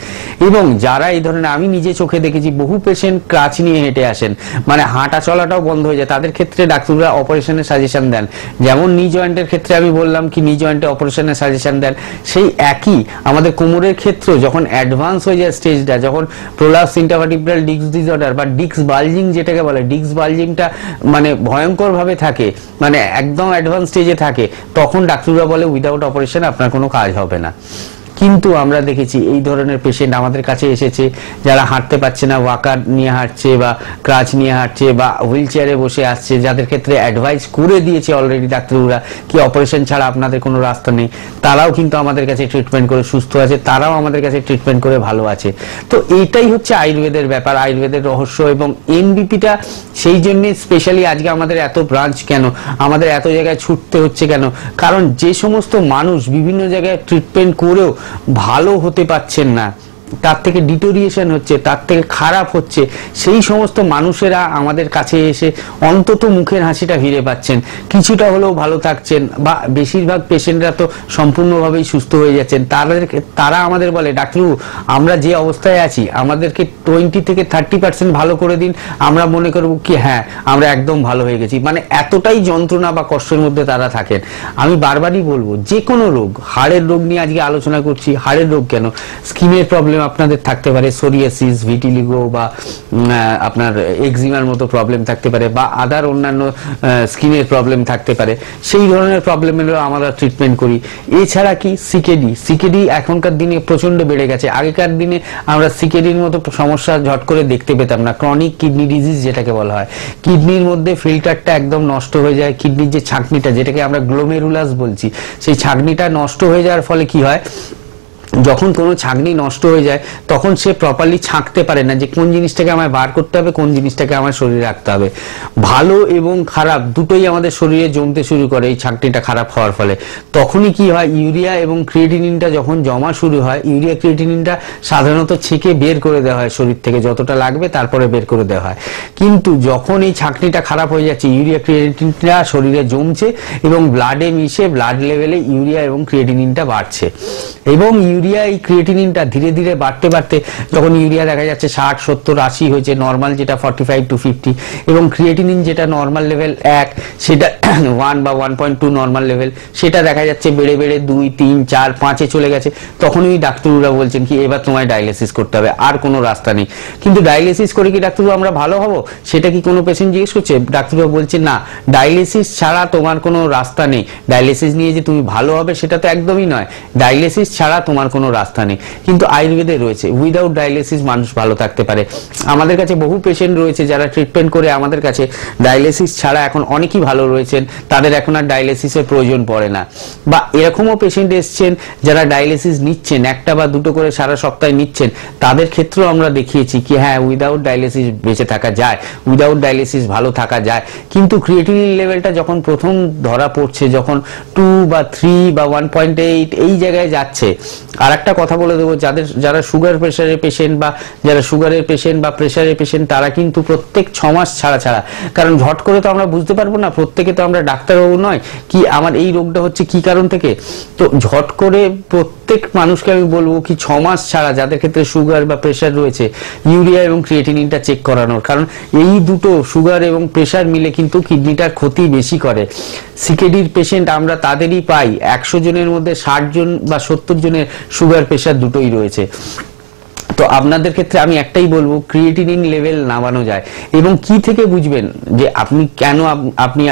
এবং যারা এই ধরনের, আমি নিজে চোখে দেখেছি বহু পেশেন্ট ক্রাচ নিয়ে হেঁটে আসেন, মানে হাঁটা চলাটাও বন্ধ হয়ে যায়, তাদের ক্ষেত্রে ডাক্তাররা অপারেশনের সাজেশন দেন। যেমন নি জয়েন্টের ক্ষেত্রে আমি বললাম কি নি জয়েন্টে অপারেশনের সাজেশন দেন, সেই একই আমাদের কোমরের ক্ষেত্রে যখন অ্যাডভান্স হয়ে যায় স্টেজটা, যখন প্রোলাপস ইন্টারভার্টিব্রাল ডিস্ক ডিসঅর্ডার বা ডিস্ক বালজিং যেটাকে বলে, ডিস্ক বালজিংটা মানে ভয়ঙ্কর ভাবে থাকে, মানে একদম অ্যাডভান্স স্টেজে থাকে, তখন ডাক্তাররা বলে উইদাউট অপারেশন আপনার কোনো কাজ হবে না। কিন্তু আমরা দেখেছি এই ধরনের পেশেন্ট আমাদের কাছে এসেছে যারা হাঁটতে পারছে না, ওয়াকার নিয়ে হাঁটছে বা ক্রাচ নিয়ে হাঁটছে বা হুইল চেয়ারে বসে আসছে, যাদের ক্ষেত্রে অ্যাডভাইস করে দিয়েছে অলরেডি ডাক্তাররা কি অপারেশন ছাড়া আপনাদের কোনো রাস্তা নেই, তারাও কিন্তু আমাদের কাছে ট্রিটমেন্ট করে সুস্থ আছে, তারাও আমাদের কাছে ট্রিটমেন্ট করে ভালো আছে। তো এইটাই হচ্ছে আয়ুর্বেদের ব্যাপার, আয়ুর্বেদের রহস্য। এবং এনবিপিটা সেই জন্য স্পেশালি আজকে আমাদের এত ব্রাঞ্চ কেন, আমাদের এত জায়গায় ছুটতে হচ্ছে কেন, কারণ যে সমস্ত মানুষ বিভিন্ন জায়গায় ট্রিটমেন্ট করেও ভালো হতে পারছেন না, তার থেকে ডিটোরিয়েশন হচ্ছে, তার থেকে খারাপ হচ্ছে, সেই সমস্ত মানুষেরা আমাদের কাছে এসে অন্তত মুখের হাসিটা ফিরে পাচ্ছেন, কিছুটা হলেও ভালো থাকছেন, বা বেশিরভাগ পেশেন্টরা তো সম্পূর্ণভাবেই সুস্থ হয়ে যাচ্ছেন। তারা আমাদের বলে ডাক্তারবাবু আমরা যে অবস্থায় আছি আমাদেরকে 20 থেকে 30% ভালো করে দিন, আমরা মনে করব কি হ্যাঁ আমরা একদম ভালো হয়ে গেছি। মানে এতটাই যন্ত্রণা বা কষ্টের মধ্যে তারা থাকেন। আমি বারবারই বলবো যে কোনো রোগ, হাড়ের রোগ নিয়ে আজকে আলোচনা করছি, হাড়ের রোগ কেন, স্কিনের প্রবলেম আপনাদের থাকতে পারে, সোরিয়াসিস, ভিটিলিগো বা আপনার এক্সিমার মতো প্রবলেম থাকতে পারে, বা আদার অন্যান্য স্কিনের প্রবলেম থাকতে পারে, সেই ধরনের প্রবলেমেরও আমরা ট্রিটমেন্ট করি। এছাড়া কি সিকেডি এখনকার দিনে প্রচন্ড বেড়ে গেছে। আগেকার দিনে আমরা সিকেডির মতো সমস্যা ঝট করে দেখতে পেতাম না। ক্রনিক কিডনি ডিজিজ যেটাকে বলা হয়, কিডনির মধ্যে ফিল্টারটা একদম নষ্ট হয়ে যায়, কিডনির যে ছাঁকনিটা যেটাকে আমরা গ্লোমেরুলাস বলছি, সেই ছাঁকনিটা নষ্ট হয়ে যাওয়ার ফলে কি হয়, যখন কোনো ছাঁকনি নষ্ট হয়ে যায় তখন সে প্রপারলি ছাঁকতে পারে না যে কোন জিনিসটাকে আমায় বার করতে হবে, কোন জিনিসটাকে আমার শরীরে রাখতে হবে। ভালো এবং খারাপ দুটোই আমাদের শরীরে জমতে শুরু করে এই ছাঁকনিটা খারাপ হওয়ার ফলে। তখনই কি হয়, ইউরিয়া এবং ক্রিয়েটিনিনটা যখন জমা শুরু হয়, ইউরিয়া ক্রিয়েটিনিনটা সাধারণত ছেঁকে বের করে দেওয়া হয় শরীর থেকে, যতটা লাগবে তারপরে বের করে দেওয়া হয়। কিন্তু যখন এই ছাঁকনিটা খারাপ হয়ে যাচ্ছে, ইউরিয়া ক্রিয়েটিনিনটা শরীরে জমছে এবং ব্লাডে মিশে ব্লাড লেভেলে ইউরিয়া এবং ক্রিয়েটিনিনটা বাড়ছে, এবং ইউরিয়া এই ক্রিয়েটিনিনটা ধীরে ধীরে বাড়তে বাড়তে যখন ইউরিয়া দেখা যাচ্ছে 60, 70, 80 হয়েছে, নর্মাল যেটা 45 to 50, এবং ক্রিয়েটিনিন যেটা নর্মাল লেভেল 1 সেটা 1 বা 1.2 নর্মাল লেভেল, সেটা দেখা যাচ্ছে বেড়ে বেড়ে 2, 3, 4, 5-এ চলে গেছে। তখনই ডাক্তাররা বলছেন কি এবার তোমায় ডায়ালিসিস করতে হবে, আর কোনো রাস্তা নেই। কিন্তু ডায়ালিসিস করে কি ডাক্তারবাবু আমরা ভালো হব, সেটা কি কোনো পেশেন্ট জিজ্ঞেস করছে? ডাক্তারবাবু বলছে না, ডায়ালিসিস ছাড়া তোমার কোনো রাস্তা নেই। ডায়ালিসিস নিয়ে যে তুমি ভালো হবে সেটা তো একদমই নয়, ডায়ালিসিস ছাড়া তোমার কোনো রাস্তা নেই। কিন্তু আয়ুর্বেদে রয়েছে উইদাউট ডায়ালিসিস মানুষ ভালো থাকতে পারে। আমাদের কাছে বহু পেশেন্ট রয়েছে যারা ট্রিটমেন্ট করে আমাদের কাছে ডায়ালিসিস ছাড়া এখন অনেকেই ভালো রয়েছেন, তাদের এখন আর ডায়ালিসিসের প্রয়োজন পড়ে না। বা এরকমও পেশেন্ট এসছেন যারা ডায়ালিসিস নিচ্ছেন, একটা বা দুটো করে সারা সপ্তাহে নিচ্ছেন, তাদের ক্ষেত্রেও আমরা দেখিয়েছি কি হ্যাঁ উইদাউট ডায়ালিসিস বেঁচে থাকা যায়, উইদাউট ডায়ালিসিস ভালো থাকা যায়। কিন্তু ক্রিয়েটিনিন লেভেলটা যখন প্রথম ধরা পড়ছে, যখন 2 বা 3 বা 1.8 এই জায়গায় যাচ্ছে। আর একটা কথা বলে দেবো, যারা সুগার প্রেশারের পেশেন্ট বা যারা সুগারের পেশেন্ট বা প্রেশারের পেশেন্ট, তারা কিন্তু প্রত্যেক 6 মাস ছাড়া, কারণ ঝট করে তো আমরা বুঝতে পারবো না, প্রত্যেকে তো আমরা ডাক্তারবাবু নয় কি আমার এই রোগটা হচ্ছে কি কারণ থেকে। তো ঝট করে প্রত্যেক মানুষকে আমি বলবো কি 6 মাস ছাড়া যাদের ক্ষেত্রে সুগার বা প্রেশার রয়েছে, ইউরিয়া এবং ক্রিয়েটিনিনটা চেক করানোর, কারণ এই দুটো সুগার এবং প্রেশার মিলে কিন্তু কিডনিটার ক্ষতি বেশি করে। সিকেডির পেশেন্ট আমরা তাদেরই পাই, 100 জনের মধ্যে 60 জন বা 70 জনের সুগার প্রেশার দুটোই রয়েছে। তো আপনাদের ক্ষেত্রে আমি একটাই বলবো, ক্রিয়েটিনিন লেভেল নামানো যায়। এবং কি থেকে বুঝবেন যে আপনি কেন আপনি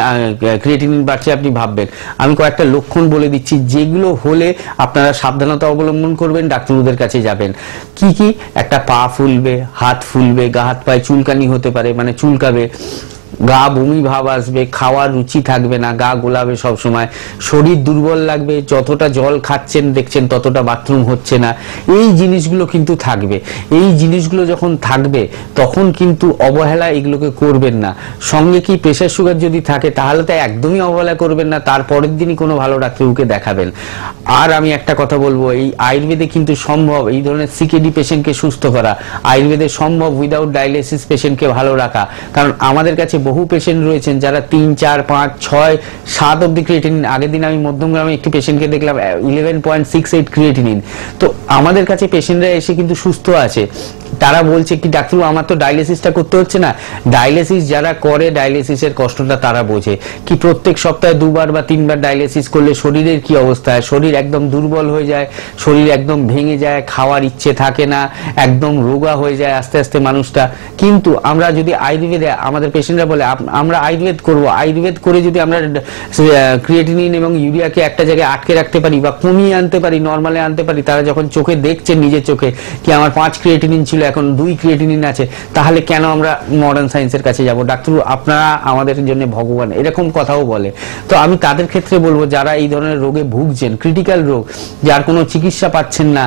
ক্রিয়েটিনিন বাড়ছে আপনি ভাববেন, আমি কয়েকটা লক্ষণ বলে দিচ্ছি, যেগুলো হলে আপনারা সাবধানতা অবলম্বন করবেন, ডাক্তারদের কাছে যাবেন। কি কি? একটা পা ফুলবে, হাত ফুলবে, গা হাত পায়ে চুলকানি হতে পারে, মানে চুলকাবে, গা বমি ভাব আসবে, খাওয়ার রুচি থাকবে না, গা গোলাবে সব সময়, শরীর দুর্বল লাগবে, যতটা জল খাচ্ছেন দেখছেন ততটা বাথরুম হচ্ছে না, এই জিনিসগুলো কিন্তু থাকবে। এই জিনিসগুলো যখন থাকবে তখন কিন্তু অবহেলা এগুলোকে করবেন না। সঙ্গে কি প্রেশার সুগার যদি থাকে তাহলে তো একদমই অবহেলা করবেন না, তারপরের দিনই কোনো ভালো ডাক্তারবাবুকে দেখাবেন। আর আমি একটা কথা বলবো, এই আয়ুর্বেদে কিন্তু সম্ভব এই ধরনের সিকেডি পেশেন্টকে সুস্থ করা, আয়ুর্বেদে সম্ভব উইদাউট ডায়ালিসিস পেশেন্টকে ভালো রাখা। কারণ আমাদের কাছে বহু পেশেন্ট রয়েছেন যারা 3, 4, 5, 6, 7 অব্দি ক্রিয়েটিনিন, আগের দিন আমি মধ্যমগ্রামে একটি পেশেন্টকে দেখলাম 11.68 ক্রিয়েটিনিন। তো আমাদের কাছে পেশেন্টরা এসে কিন্তু সুস্থ আছে, তারা বলছে কি ডাক্তারবাবু আমার তো ডায়ালিসিসটা করতে হচ্ছে না। ডায়ালিসিস যারা করে ডায়ালিসিসের কষ্টটা তারা বোঝে, কি প্রত্যেক সপ্তাহে 2বার বা 3বার ডায়ালিসিস করলে শরীরের কি অবস্থা হয়, শরীর একদম দুর্বল হয়ে যায়, শরীর একদম ভেঙে যায়, খাওয়ার ইচ্ছে থাকে না, একদম রোগা হয়ে যায় আস্তে আস্তে মানুষটা। কিন্তু আমরা যদি আয়ুর্বেদে, আমাদের পেশেন্টরা বলে আমরা আয়ুর্বেদ করব, আয়ুর্বেদ করে যদি আমরা ক্রিয়েটিনিন এবং ইউরিয়াকে একটা জায়গায় আটকে রাখতে পারি বা কমিয়ে আনতে পারি, নর্মালে আনতে পারি, তারা যখন চোখে দেখছেন নিজের চোখে কি আমার 5 ক্রিয়েটিনিন ছিল এখন 2 ক্রিয়েটিনিন আছে, তাহলে কেন আমরা মডার্ন সায়েন্সের কাছে যাব? ডাক্তারবাবু আপনারা আমাদের জন্য ভগবান, এরকম কথাও বলে। তো আমি তাদের ক্ষেত্রে বলবো যারা এই ধরনের রোগে ভুগছেন, ক্রিটিক্যাল রোগ, যার কোনো চিকিৎসা পাচ্ছেন না,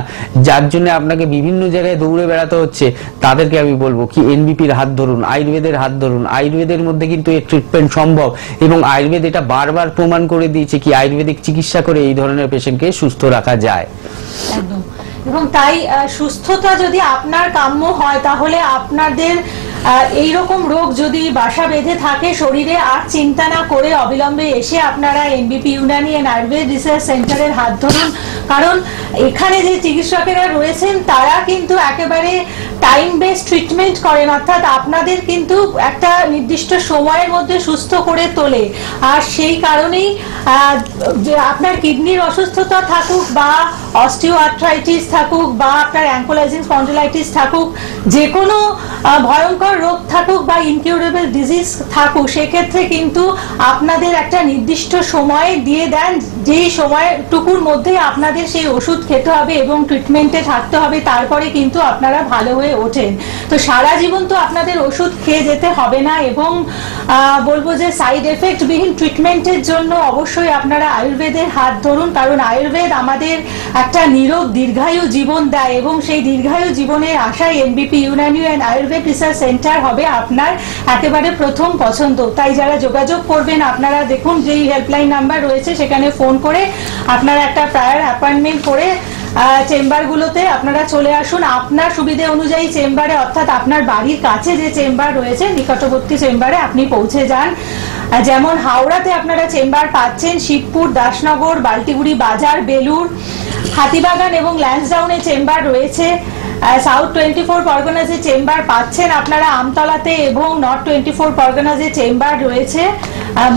যার জন্য আপনাকে বিভিন্ন জায়গায় দৌড়ে বেড়াতে হচ্ছে, তাদেরকে আমি বলবো কি এনবিপির হাত ধরুন, আয়ুর্বেদের হাত ধরুন। আয়ুর্বেদের মধ্যে কিন্তু এর ট্রিটমেন্ট সম্ভব এবং আয়ুর্বেদ এটা বারবার প্রমাণ করে দিয়েছে কি আয়ুর্বেদিক চিকিৎসা করে এই ধরনের পেশেন্টকে সুস্থ রাখা যায়। একদম। এবং তাই সুস্থতা যদি আপনার কাম্য হয় তাহলে আপনাদের এইরকম রোগ যদি বাসা বেঁধে থাকে শরীরে, আর চিন্তা না করে অবিলম্বে এসে আপনারা NBP Unani and Ayurveda research সেন্টারের হাত ধরুন। কারণ এখানে যে চিকিৎসকেরা রয়েছেন তারা কিন্তু একেবারে টাইম বেসড ট্রিটমেন্ট করেন, অর্থাৎ আপনাদের কিন্তু একটা নির্দিষ্ট সময়ের মধ্যে সুস্থ করে তোলে। আর সেই কারণেই যে আপনার কিডনির অসুস্থতা থাকুক বা অস্টিওআর্থ্রাইটিস থাকুক বা আপনার অ্যাঙ্কোলাইজিং স্পন্ডিলাইটিস থাকুক, যে কোনো ভয়ঙ্কর রোগ থাকুক বা ইনকিউরেবল ডিজিজ থাকুক, সেক্ষেত্রে কিন্তু আপনাদের একটা নির্দিষ্ট সময় দিয়ে দেন, যেই সময়টুকুর মধ্যে আপনাদের সেই ওষুধ খেতে হবে এবং ট্রিটমেন্টে থাকতে হবে, তারপরে কিন্তু আপনারা ভালো হয়ে ওঠেন। তো সারা জীবন তো আপনাদের ওষুধ খেয়ে যেতে হবে না এবং বলবো যে সাইড এফেক্ট বিহীন ট্রিটমেন্টের জন্য অবশ্যই আপনারা আয়ুর্বেদের হাত ধরুন। কারণ আয়ুর্বেদ আমাদের একটা নীরব দীর্ঘায়ু জীবন দেয় এবং সেই দীর্ঘায়ু জীবনের আশায় NBP Unani and Ayurveda research centre হবে আপনার একেবারে প্রথম পছন্দ। তাই যারা যোগাযোগ করবেন আপনারা দেখুন যেই হেল্পলাইন নাম্বার রয়েছে সেখানে ফোন করে আপনারা একটা প্রায়ার অ্যাপয়েন্টমেন্ট করে চেম্বারগুলোতে আপনারা চলে আসুন আপনার সুবিধে অনুযায়ী চেম্বারে, অর্থাৎ আপনার বাড়ির কাছে যে চেম্বার রয়েছে নিকটবর্তী চেম্বারে আপনি পৌঁছে যান। যেমন হাওড়াতে আপনারা চেম্বার পাচ্ছেন, শিবপুর, দাসনগর, বাল্টিগুড়ি বাজার, বেলুর, হাতিবাগান এবং ল্যান্সডাউনে চেম্বার রয়েছে। সাউথ 24 পরগনাজে চেম্বার পাচ্ছেন আপনারা আমতলাতে এবং নর্থ 24 পরগনাজে চেম্বার রয়েছে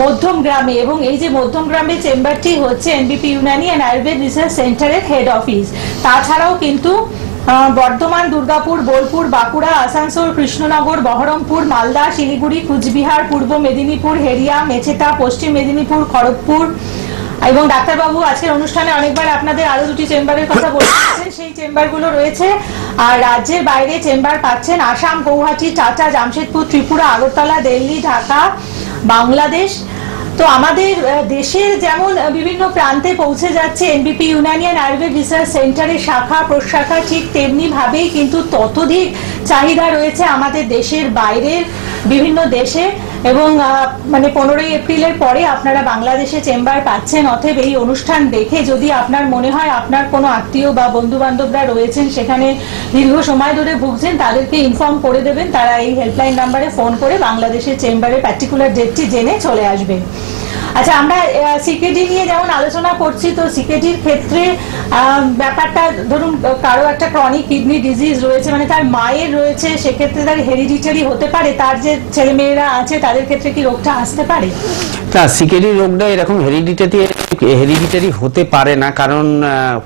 মধ্যম গ্রামে। এবং এই যে মধ্যম গ্রামে চেম্বারটি হচ্ছে NBP Unani and Ayurveda research সেন্টারের হেড অফিস। তাছাড়াও কিন্তু বর্ধমান, দুর্গাপুর, বোলপুর, বাঁকুড়া, আসানসোল, কৃষ্ণনগর, বহরমপুর, মালদা, শিলিগুড়ি, কুচবিহার, পূর্ব মেদিনীপুর, হেরিয়া, মেছেতা, পশ্চিম মেদিনীপুর, খড়গপুর এবং ডাক্তারবাবু আজকের অনুষ্ঠানে অনেকবার আপনাদের আরো 2টি চেম্বারের কথা বলেছেন, সেই চেম্বারগুলো রয়েছে। আর রাজ্যের বাইরে চেম্বার পাচ্ছেন আসাম, গৌহাটি, টাটা, জামশেদপুর, ত্রিপুরা, আগরতলা, দিল্লি, ঢাকা, বাংলাদেশ। তো আমাদের দেশের যেমন বিভিন্ন প্রান্তে পৌঁছে যাচ্ছে NBP Unani and Ayurveda research সেন্টারের শাখা প্রশাখা, ঠিক তেমনি ভাবেই কিন্তু ততোধিক চাহিদা রয়েছে আমাদের দেশের বাইরের বিভিন্ন দেশে। এবং মানে 15ই এপ্রিলের পরে আপনারা বাংলাদেশে চেম্বার পাচ্ছেন। অতএব এই অনুষ্ঠান দেখে যদি আপনার মনে হয় আপনার কোনো আত্মীয় বা বন্ধু বান্ধবরা রয়েছেন সেখানে দীর্ঘ সময় ধরে ভুগছেন, তাদেরকে ইনফর্ম করে দেবেন, তারা এই হেল্পলাইন নাম্বারে ফোন করে বাংলাদেশের চেম্বারে পার্টিকুলার ডেটটি জেনে চলে আসবেন। আচ্ছা, আমরা সিকেডি নিয়ে যেমন আলোচনা করছি, তো সিকেডির ক্ষেত্রে ব্যাপারটা ধরুন কারো একটা ক্রনিক কিডনি ডিজিজ রয়েছে, মানে তার মায়ের রয়েছে, সেক্ষেত্রে তার হেরিডিটারি হতে পারে, তার যে ছেলেমেয়েরা আছে তাদের ক্ষেত্রে কি রোগটা আসতে পারে? না, সিকেডি রোগটা এরকম হেরিডিটারি হেরিডিটারি হতে পারে না, কারণ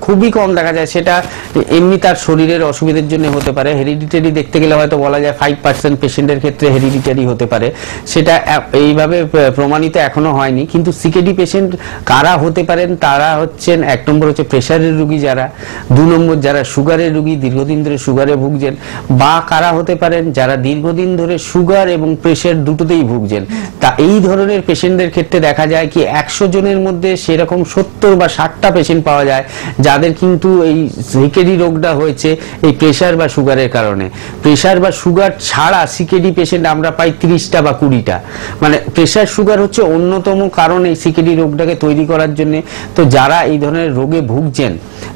খুবই কম দেখা যায়। সেটা এমনি তার শরীরের অসুবিধার জন্য হতে পারে। হেরিডিটারি দেখতে গেলে হয়তো বলা যায় 5% পেশেন্টের ক্ষেত্রে হেরিডিটারি হতে পারে, সেটা এইভাবে প্রমাণিত এখনো হয়নি। কিন্তু সিকেডি পেশেন্ট কারা হতে পারেন, তারা হচ্ছেন 1 নম্বর হচ্ছে প্রেশারের রোগী যারা, 2 নম্বর যারা সুগারের রোগী, দীর্ঘদিন ধরে সুগারে ভুগছেন, বা কারা হতে পারেন যারা দীর্ঘদিন ধরে সুগার এবং প্রেশার দুটোতেই ভুগছেন। তা এই ধরনের পেশেন্টদের ক্ষেত্রে দেখা যায় কি 100 জনের মধ্যে সেরকম 70 বা 60টা পেশেন্ট পাওয়া যায় যাদের কিন্তু এই সিকেডি রোগটা হয়েছে এই প্রেশার বা সুগারের কারণে। প্রেশার বা সুগার ছাড়া সিকেডি পেশেন্ট আমরা পাই 30টা বা 20টা। মানে প্রেশার সুগার হচ্ছে অন্যতম কারণ এই সিকেডি রোগটাকে তৈরি করার জন্য। তো যারা এই ধরনের রোগে ভুগছেন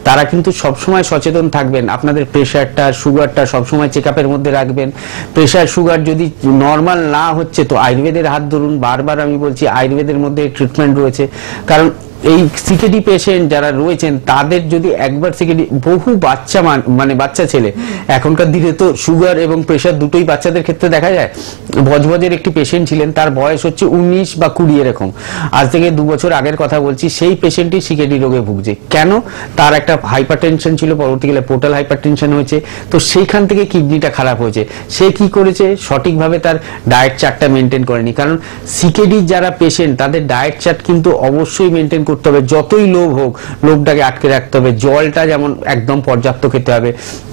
তারা কিন্তু সবসময় সচেতন থাকবেন, আপনাদের প্রেশারটা সুগারটা সবসময় চেকআপের মধ্যে রাখবেন। প্রেশার সুগার যদি নর্মাল না হচ্ছে তো আয়ুর্বেদের হাত ধরুন। বারবার আমি বলছি আয়ুর্বেদের মধ্যে ট্রিটমেন্ট রয়েছে, কারণ এই সিকেডি পেশেন্ট যারা রয়েছেন তাদের যদি একবার সিকেডি, বহু বাচ্চা মানে বাচ্চা ছেলে এখনকার দিনে তো সুগার এবং প্রেশার দুটোই বাচ্চাদের ক্ষেত্রে দেখা যায়। বজবজের একটি পেশেন্ট ছিলেন, তার বয়স হচ্ছে 19 বা 20 এরকম, আজ থেকে 2 বছর আগের কথা বলছি। সেই পেশেন্টই সিকেডি রোগে ভুগছে। কেন? তার একটা হাইপারটেনশন ছিল, পরবর্তীকালে পোর্টাল হাইপারটেনশন হয়েছে, তো সেইখান থেকে কিডনিটা খারাপ হয়েছে। সে কি করেছে? সঠিকভাবে তার ডায়েট চার্টটা মেনটেন করেনি। কারণ সিকেডি যারা পেশেন্ট তাদের ডায়েট চার্ট কিন্তু অবশ্যই মেনটেন করতে হবে। যতই লোভ হোক, লোভটাকে আটকে রাখতে হবে। জলটা যেমন একদম পর্যাপ্ত খেতে হবে।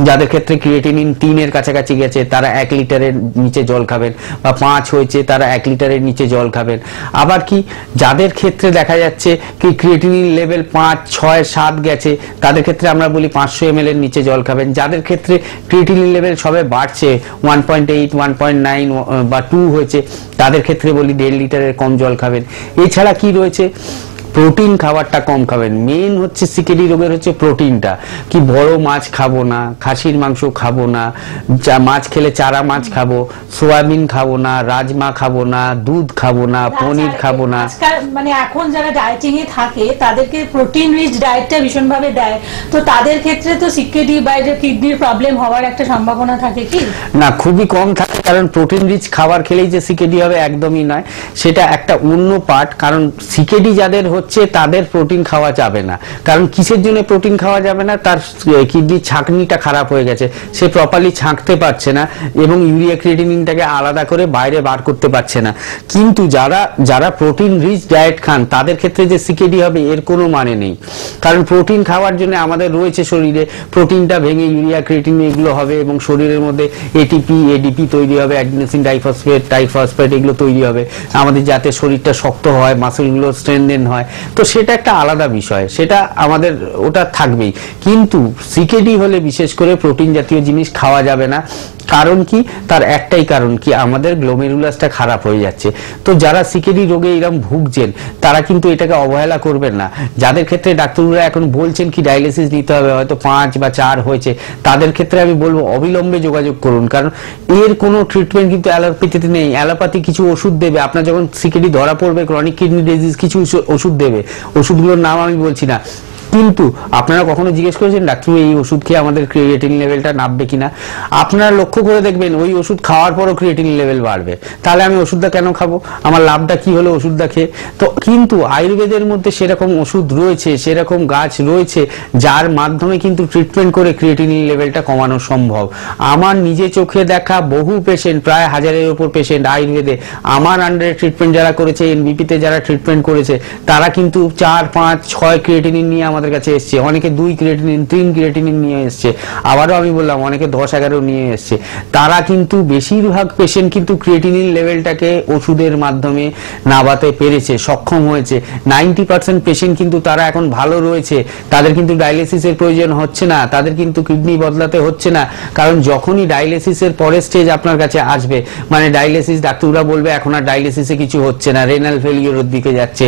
যাদের ক্ষেত্রে ক্রিয়েটিনিন 3 এর কাছাকাছি গেছে তারা 1 লিটারের নিচে জল খাবেন, বা 5 হয়েছে তারা 1 লিটারের নিচে জল খাবেন। আবার কি যাদের ক্ষেত্রে দেখা যাচ্ছে কি ক্রিয়েটিনিন লেভেল 5, 6, 7 গেছে তাদের ক্ষেত্রে আমরা বলি 500 ml এর নিচে জল খাবেন। যাদের ক্ষেত্রে ক্রিয়েটিনিন লেভেল সবে বাড়ছে 1.8, 1.9 বা 2 হয়েছে তাদের ক্ষেত্রে বলি 1.5 লিটারের কম জল খাবেন। এছাড়া কি রয়েছে? প্রোটিন খাবারটা কম খাবেন। মেন হচ্ছে সিকেডি রোগের হচ্ছে প্রোটিনটা। কি বড় মাছ খাবো না, খাসির মাংস খাবো না, মাছ খেলে চারা মাছ খাবো, সোয়াবিন খাবো না, রাজমা খাবো না, দুধ খাবো না, পনির খাবো না। মানে এখন যারা ডায়েটিং এ থাকে তাদেরকে প্রোটিন রিচ ডায়েটটা ভীষণভাবে দেয়, তো তাদের ক্ষেত্রে তো সিকেডি বা কিডনির প্রবলেম হওয়ার একটা সম্ভাবনা থাকে কি? না, খুবই কম থাকে। কারণ প্রোটিন রিচ খাবার খেলেই যে সিকেডি হবে একদমই নয়, সেটা একটা অন্য পার্ট। কারণ সিকেডি যাদের হচ্ছে তাদের প্রোটিন খাওয়া যাবে না। কারণ কিসের জন্য প্রোটিন খাওয়া যাবে না? তার কিডনির ছাঁকনিটা খারাপ হয়ে গেছে, সে প্রপারলি ছাঁকতে পারছে না এবং ইউরিয়া ক্রিয়েটিনিনটাকে আলাদা করে বাইরে বার করতে পারছে না। কিন্তু যারা প্রোটিন রিচ ডায়েট খান তাদের ক্ষেত্রে যে সিকেডি হবে এর কোনো মানে নেই। কারণ প্রোটিন খাওয়ার জন্য আমাদের রয়েছে শরীরে, প্রোটিনটা ভেঙে ইউরিয়া ক্রিয়েটিনিন এগুলো হবে এবং শরীরের মধ্যে এটিপি এডিপি তৈরি হবে, অ্যাডিনোসিন ডাইফসফেট টাইফসফেট এগুলো তৈরি হবে আমাদের, যাতে শরীরটা শক্ত হয়, মাসেলগুলো স্ট্রেনদেন হয়। তো সেটা একটা আলাদা বিষয়, সেটা আমাদের ওটা থাকবেই। কিন্তু সিকেডি হলে বিশেষ করে প্রোটিন জাতীয় জিনিস খাওয়া যাবে না। কারণ কি? তার একটাই কারণ কি, আমাদের গ্লোমেরুলাসটা খারাপ হয়ে যাচ্ছে। তো যারা সিকেডি রোগে এরকম ভুগছেন তারা কিন্তু এটাকে অবহেলা করবেন না। যাদের ক্ষেত্রে ডাক্তাররা এখন বলছেন কি ডায়ালিসিস নিতে হবে, হয়তো 5 বা 4 হয়েছে, তাদের ক্ষেত্রে আমি বলবো অবিলম্বে যোগাযোগ করুন। কারণ এর কোনো ট্রিটমেন্ট কিন্তু অ্যালোপ্যাথিতে নেই। অ্যালোপ্যাথি কিছু ওষুধ দেবে, আপনার যখন সিকেডি ধরা পড়বে ক্রনিক কিডনি ডিজিজ কিছু ওষুধ দেবে, ওষুধগুলোর নাম আমি বলছি না। কিন্তু আপনারা কখনো জিজ্ঞেস করেছেন ডাক্তার এই ওষুধ খেয়ে আমাদের ক্রিয়েটিনিন লেভেলটা নামবে কিনা? আপনারা লক্ষ্য করে দেখবেন ওই ওষুধ খাওয়ার পরও ক্রিয়েটিনিন লেভেল বাড়বে। তাহলে আমি ওষুধটা কেন খাবো? আমার লাভটা কি হলো ওষুধটা খেয়ে? তো কিন্তু আয়ুর্বেদের মধ্যে সেরকম ওষুধ রয়েছে, সেরকম গাছ রয়েছে যার মাধ্যমে কিন্তু ট্রিটমেন্ট করে ক্রিয়েটিনিন লেভেলটা কমানো সম্ভব। আমার নিজে চোখে দেখা বহু পেশেন্ট, প্রায় 1000-এর উপর পেশেন্ট আয়ুর্বেদে আমার আন্ডারে ট্রিটমেন্ট যারা করেছে, এনবিপিতে যারা ট্রিটমেন্ট করেছে, তারা কিন্তু 4, 5, 6 ক্রিয়েটিনিন নিয়ে আমাদের কাছে এসছে। অনেকে 2 ক্রিয়েটিনিন 3 ক্রিয়েটিনিন নিয়ে এসছে। আবারও আমি বললাম অনেকে 10-11 নিয়ে এসছে। তারা কিন্তু বেশিরভাগ পেশেন্ট কিন্তু ক্রিয়েটিনিন লেভেলটাকে ওষুধের মাধ্যমে নামাতে পেরেছে, সক্ষম হয়েছে। 90% পেশেন্ট কিন্তু তারা এখন ভালো রয়েছে, তাদের কিন্তু ডায়ালিসিসের প্রয়োজন হচ্ছে না, তাদের কিন্তু কিডনি বদলাতে হচ্ছে না। কারণ যখনই ডায়ালিসিসের পরের স্টেজ আপনার কাছে আসবে, মানে ডায়ালিসিস ডাক্তাররা বলবে এখন আর ডায়ালিসিসে কিছু হচ্ছে না, রেনাল ফেলিওরের দিকে যাচ্ছে,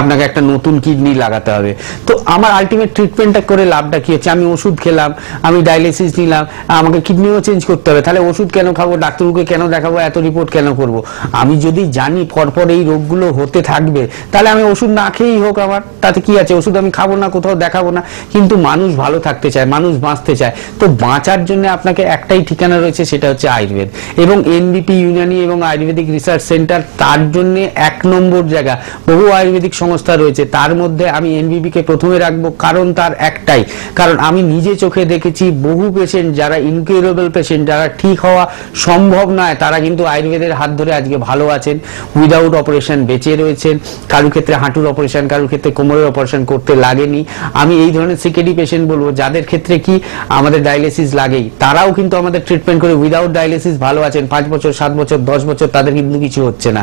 আপনাকে একটা নতুন কিডনি লাগাতে হবে। তো আমার আলটিমেট ট্রিটমেন্টটা করে লাভটা কি হচ্ছে? আমি ওষুধ খেলাম, আমি ডায়ালিসিস নিলাম, আমাকে কিডনিও চেঞ্জ করতে হবে, তাহলে ওষুধ কেন খাবো, ডাক্তারকে কেন দেখাবো, এত রিপোর্ট কেন করব? আমি যদি জানি পরপর এই রোগগুলো হতে থাকবে, তাহলে আমি ওষুধ না খেয়েই হোক, আমার তাতে কি আছে? ওষুধ আমি খাবো না, কোথাও দেখাবো না। কিন্তু মানুষ ভালো থাকতে চায়, মানুষ বাঁচতে চায়, তো বাঁচার জন্য আপনাকে একটাই ঠিকানা রয়েছে, সেটা হচ্ছে আয়ুর্বেদ। এবং এনবিপি ইউনানি এবং আয়ুর্বেদিক রিসার্চ সেন্টার তার জন্য 1 নম্বর জায়গা। বহু আয়ুর্বেদিক সংস্থা রয়েছে, তার মধ্যে আমি এনবিপি কে প্রথমে রাখবো, কারণ তার একটাই কারণ, আমি নিজে চোখে দেখেছি বহু পেশেন্ট যারা ইনকিউরেবল পেশেন্ট, যারা ঠিক হওয়া সম্ভব নয়, তারা কিন্তু আয়ুর্বেদের হাত ধরে আজকে ভালো আছেন, উইদাউট অপারেশন বেঁচে রয়েছেন। কারোর ক্ষেত্রে হাঁটুর অপারেশন, কারোর ক্ষেত্রে কোমরের অপারেশন করতে লাগেনি। আমি এই ধরনের সিকেডি পেশেন্ট বলবো, যাদের ক্ষেত্রে কি আমাদের ডায়ালিসিস লাগেই, তারাও কিন্তু আমাদের ট্রিটমেন্ট করে উইদাউট ডায়ালিসিস ভালো আছেন। 5 বছর, 7 বছর, 10 বছর তাদের কিন্তু কিছু হচ্ছে না।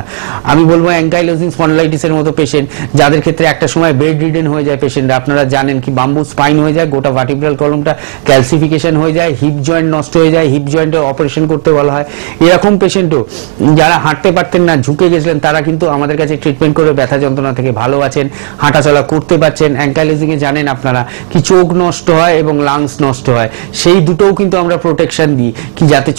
আমি বলবো অ্যাঙ্কাইলোজিং স্পন্ডিলাইটিসের মতো পেশেন্ট, যাদের ক্ষেত্রে একটা সময় বেড রিডেন হয়ে যায় পেশেন্টরা, আপনারা জানেন কি বাম্বু স্পাইন হয়ে যায়, গোটা ভার্টিব্রাল কলমটা ক্যালসিফিকেশন হয়ে যায়, হিপ জয়েন্ট নষ্ট হয়ে যায়, হিপ জয়েন্টে অপারেশন করতে বলা হয়। এরকম পেশেন্টও যারা হাঁটতে পারতেন না, ঝুঁকে গেছিলেন, তারা কিন্তু আমাদের কাছে ট্রিটমেন্ট করে ব্যথা যন্ত্রণা থেকে ভালো আছেন, হাঁটাচলা করতে পারছেন। অ্যাঙ্কাইলোজিং এ জানেন আপনারা কি চোখ নষ্ট হয় এবং লাংস নষ্ট হয়, সেই দুটোও কিন্তু আমরা প্রোটেকশন দিই, কি যাতে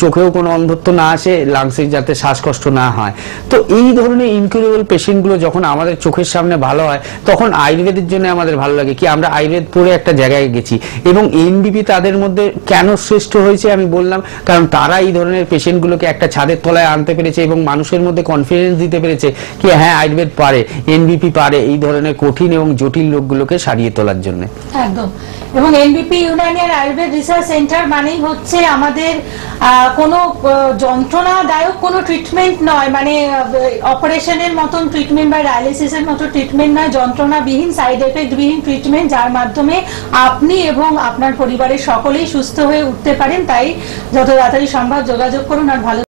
চোখেও কোনো অন্ধত্ব না আসে, লাংসে যাতে শ্বাসকষ্ট না হয়। তো এই ধরনের ইনকিউরেবল পেশেন্টগুলো যখন আমাদের চোখের সামনে ভালো হয়, তখন আয়ুর্বেদের জন্য আমাদের ভালো লাগে কি আমরা আয়ুর্বেদ পড়ে একটা জায়গায় গেছি। এবং এনবিপি তাদের মধ্যে কেন শ্রেষ্ঠ হয়েছে আমি বললাম, কারণ তারা এই ধরনের পেশেন্টগুলোকে একটা ছাদের তলায় আনতে পেরেছে এবং মানুষের মধ্যে কনফিডেন্স দিতে পেরেছে কি হ্যাঁ আয়ুর্বেদ পারে, এনবিপি পারে এই ধরনের কঠিন এবং জটিল রোগগুলোকে সারিয়ে তোলার জন্য। একদম। এবং এনবিপি ইউনানি আয়ুর্বেদ রিসার্চ সেন্টার মানেই হচ্ছে আমাদের কোনো যন্ত্রণাদায়ক কোনো ট্রিটমেন্ট নয়, মানে অপারেশনের মতন ট্রিটমেন্ট বা ডায়ালিসিসের মতো ট্রিটমেন্ট নয়, যন্ত্রণাবিহীন, সাইড এফেক্ট বিহীন ট্রিটমেন্ট, যার মাধ্যমে আপনি এবং আপনার পরিবারের সকলেই সুস্থ হয়ে উঠতে পারেন। তাই যত তাড়াতাড়ি সম্ভব যোগাযোগ করুন আর ভালো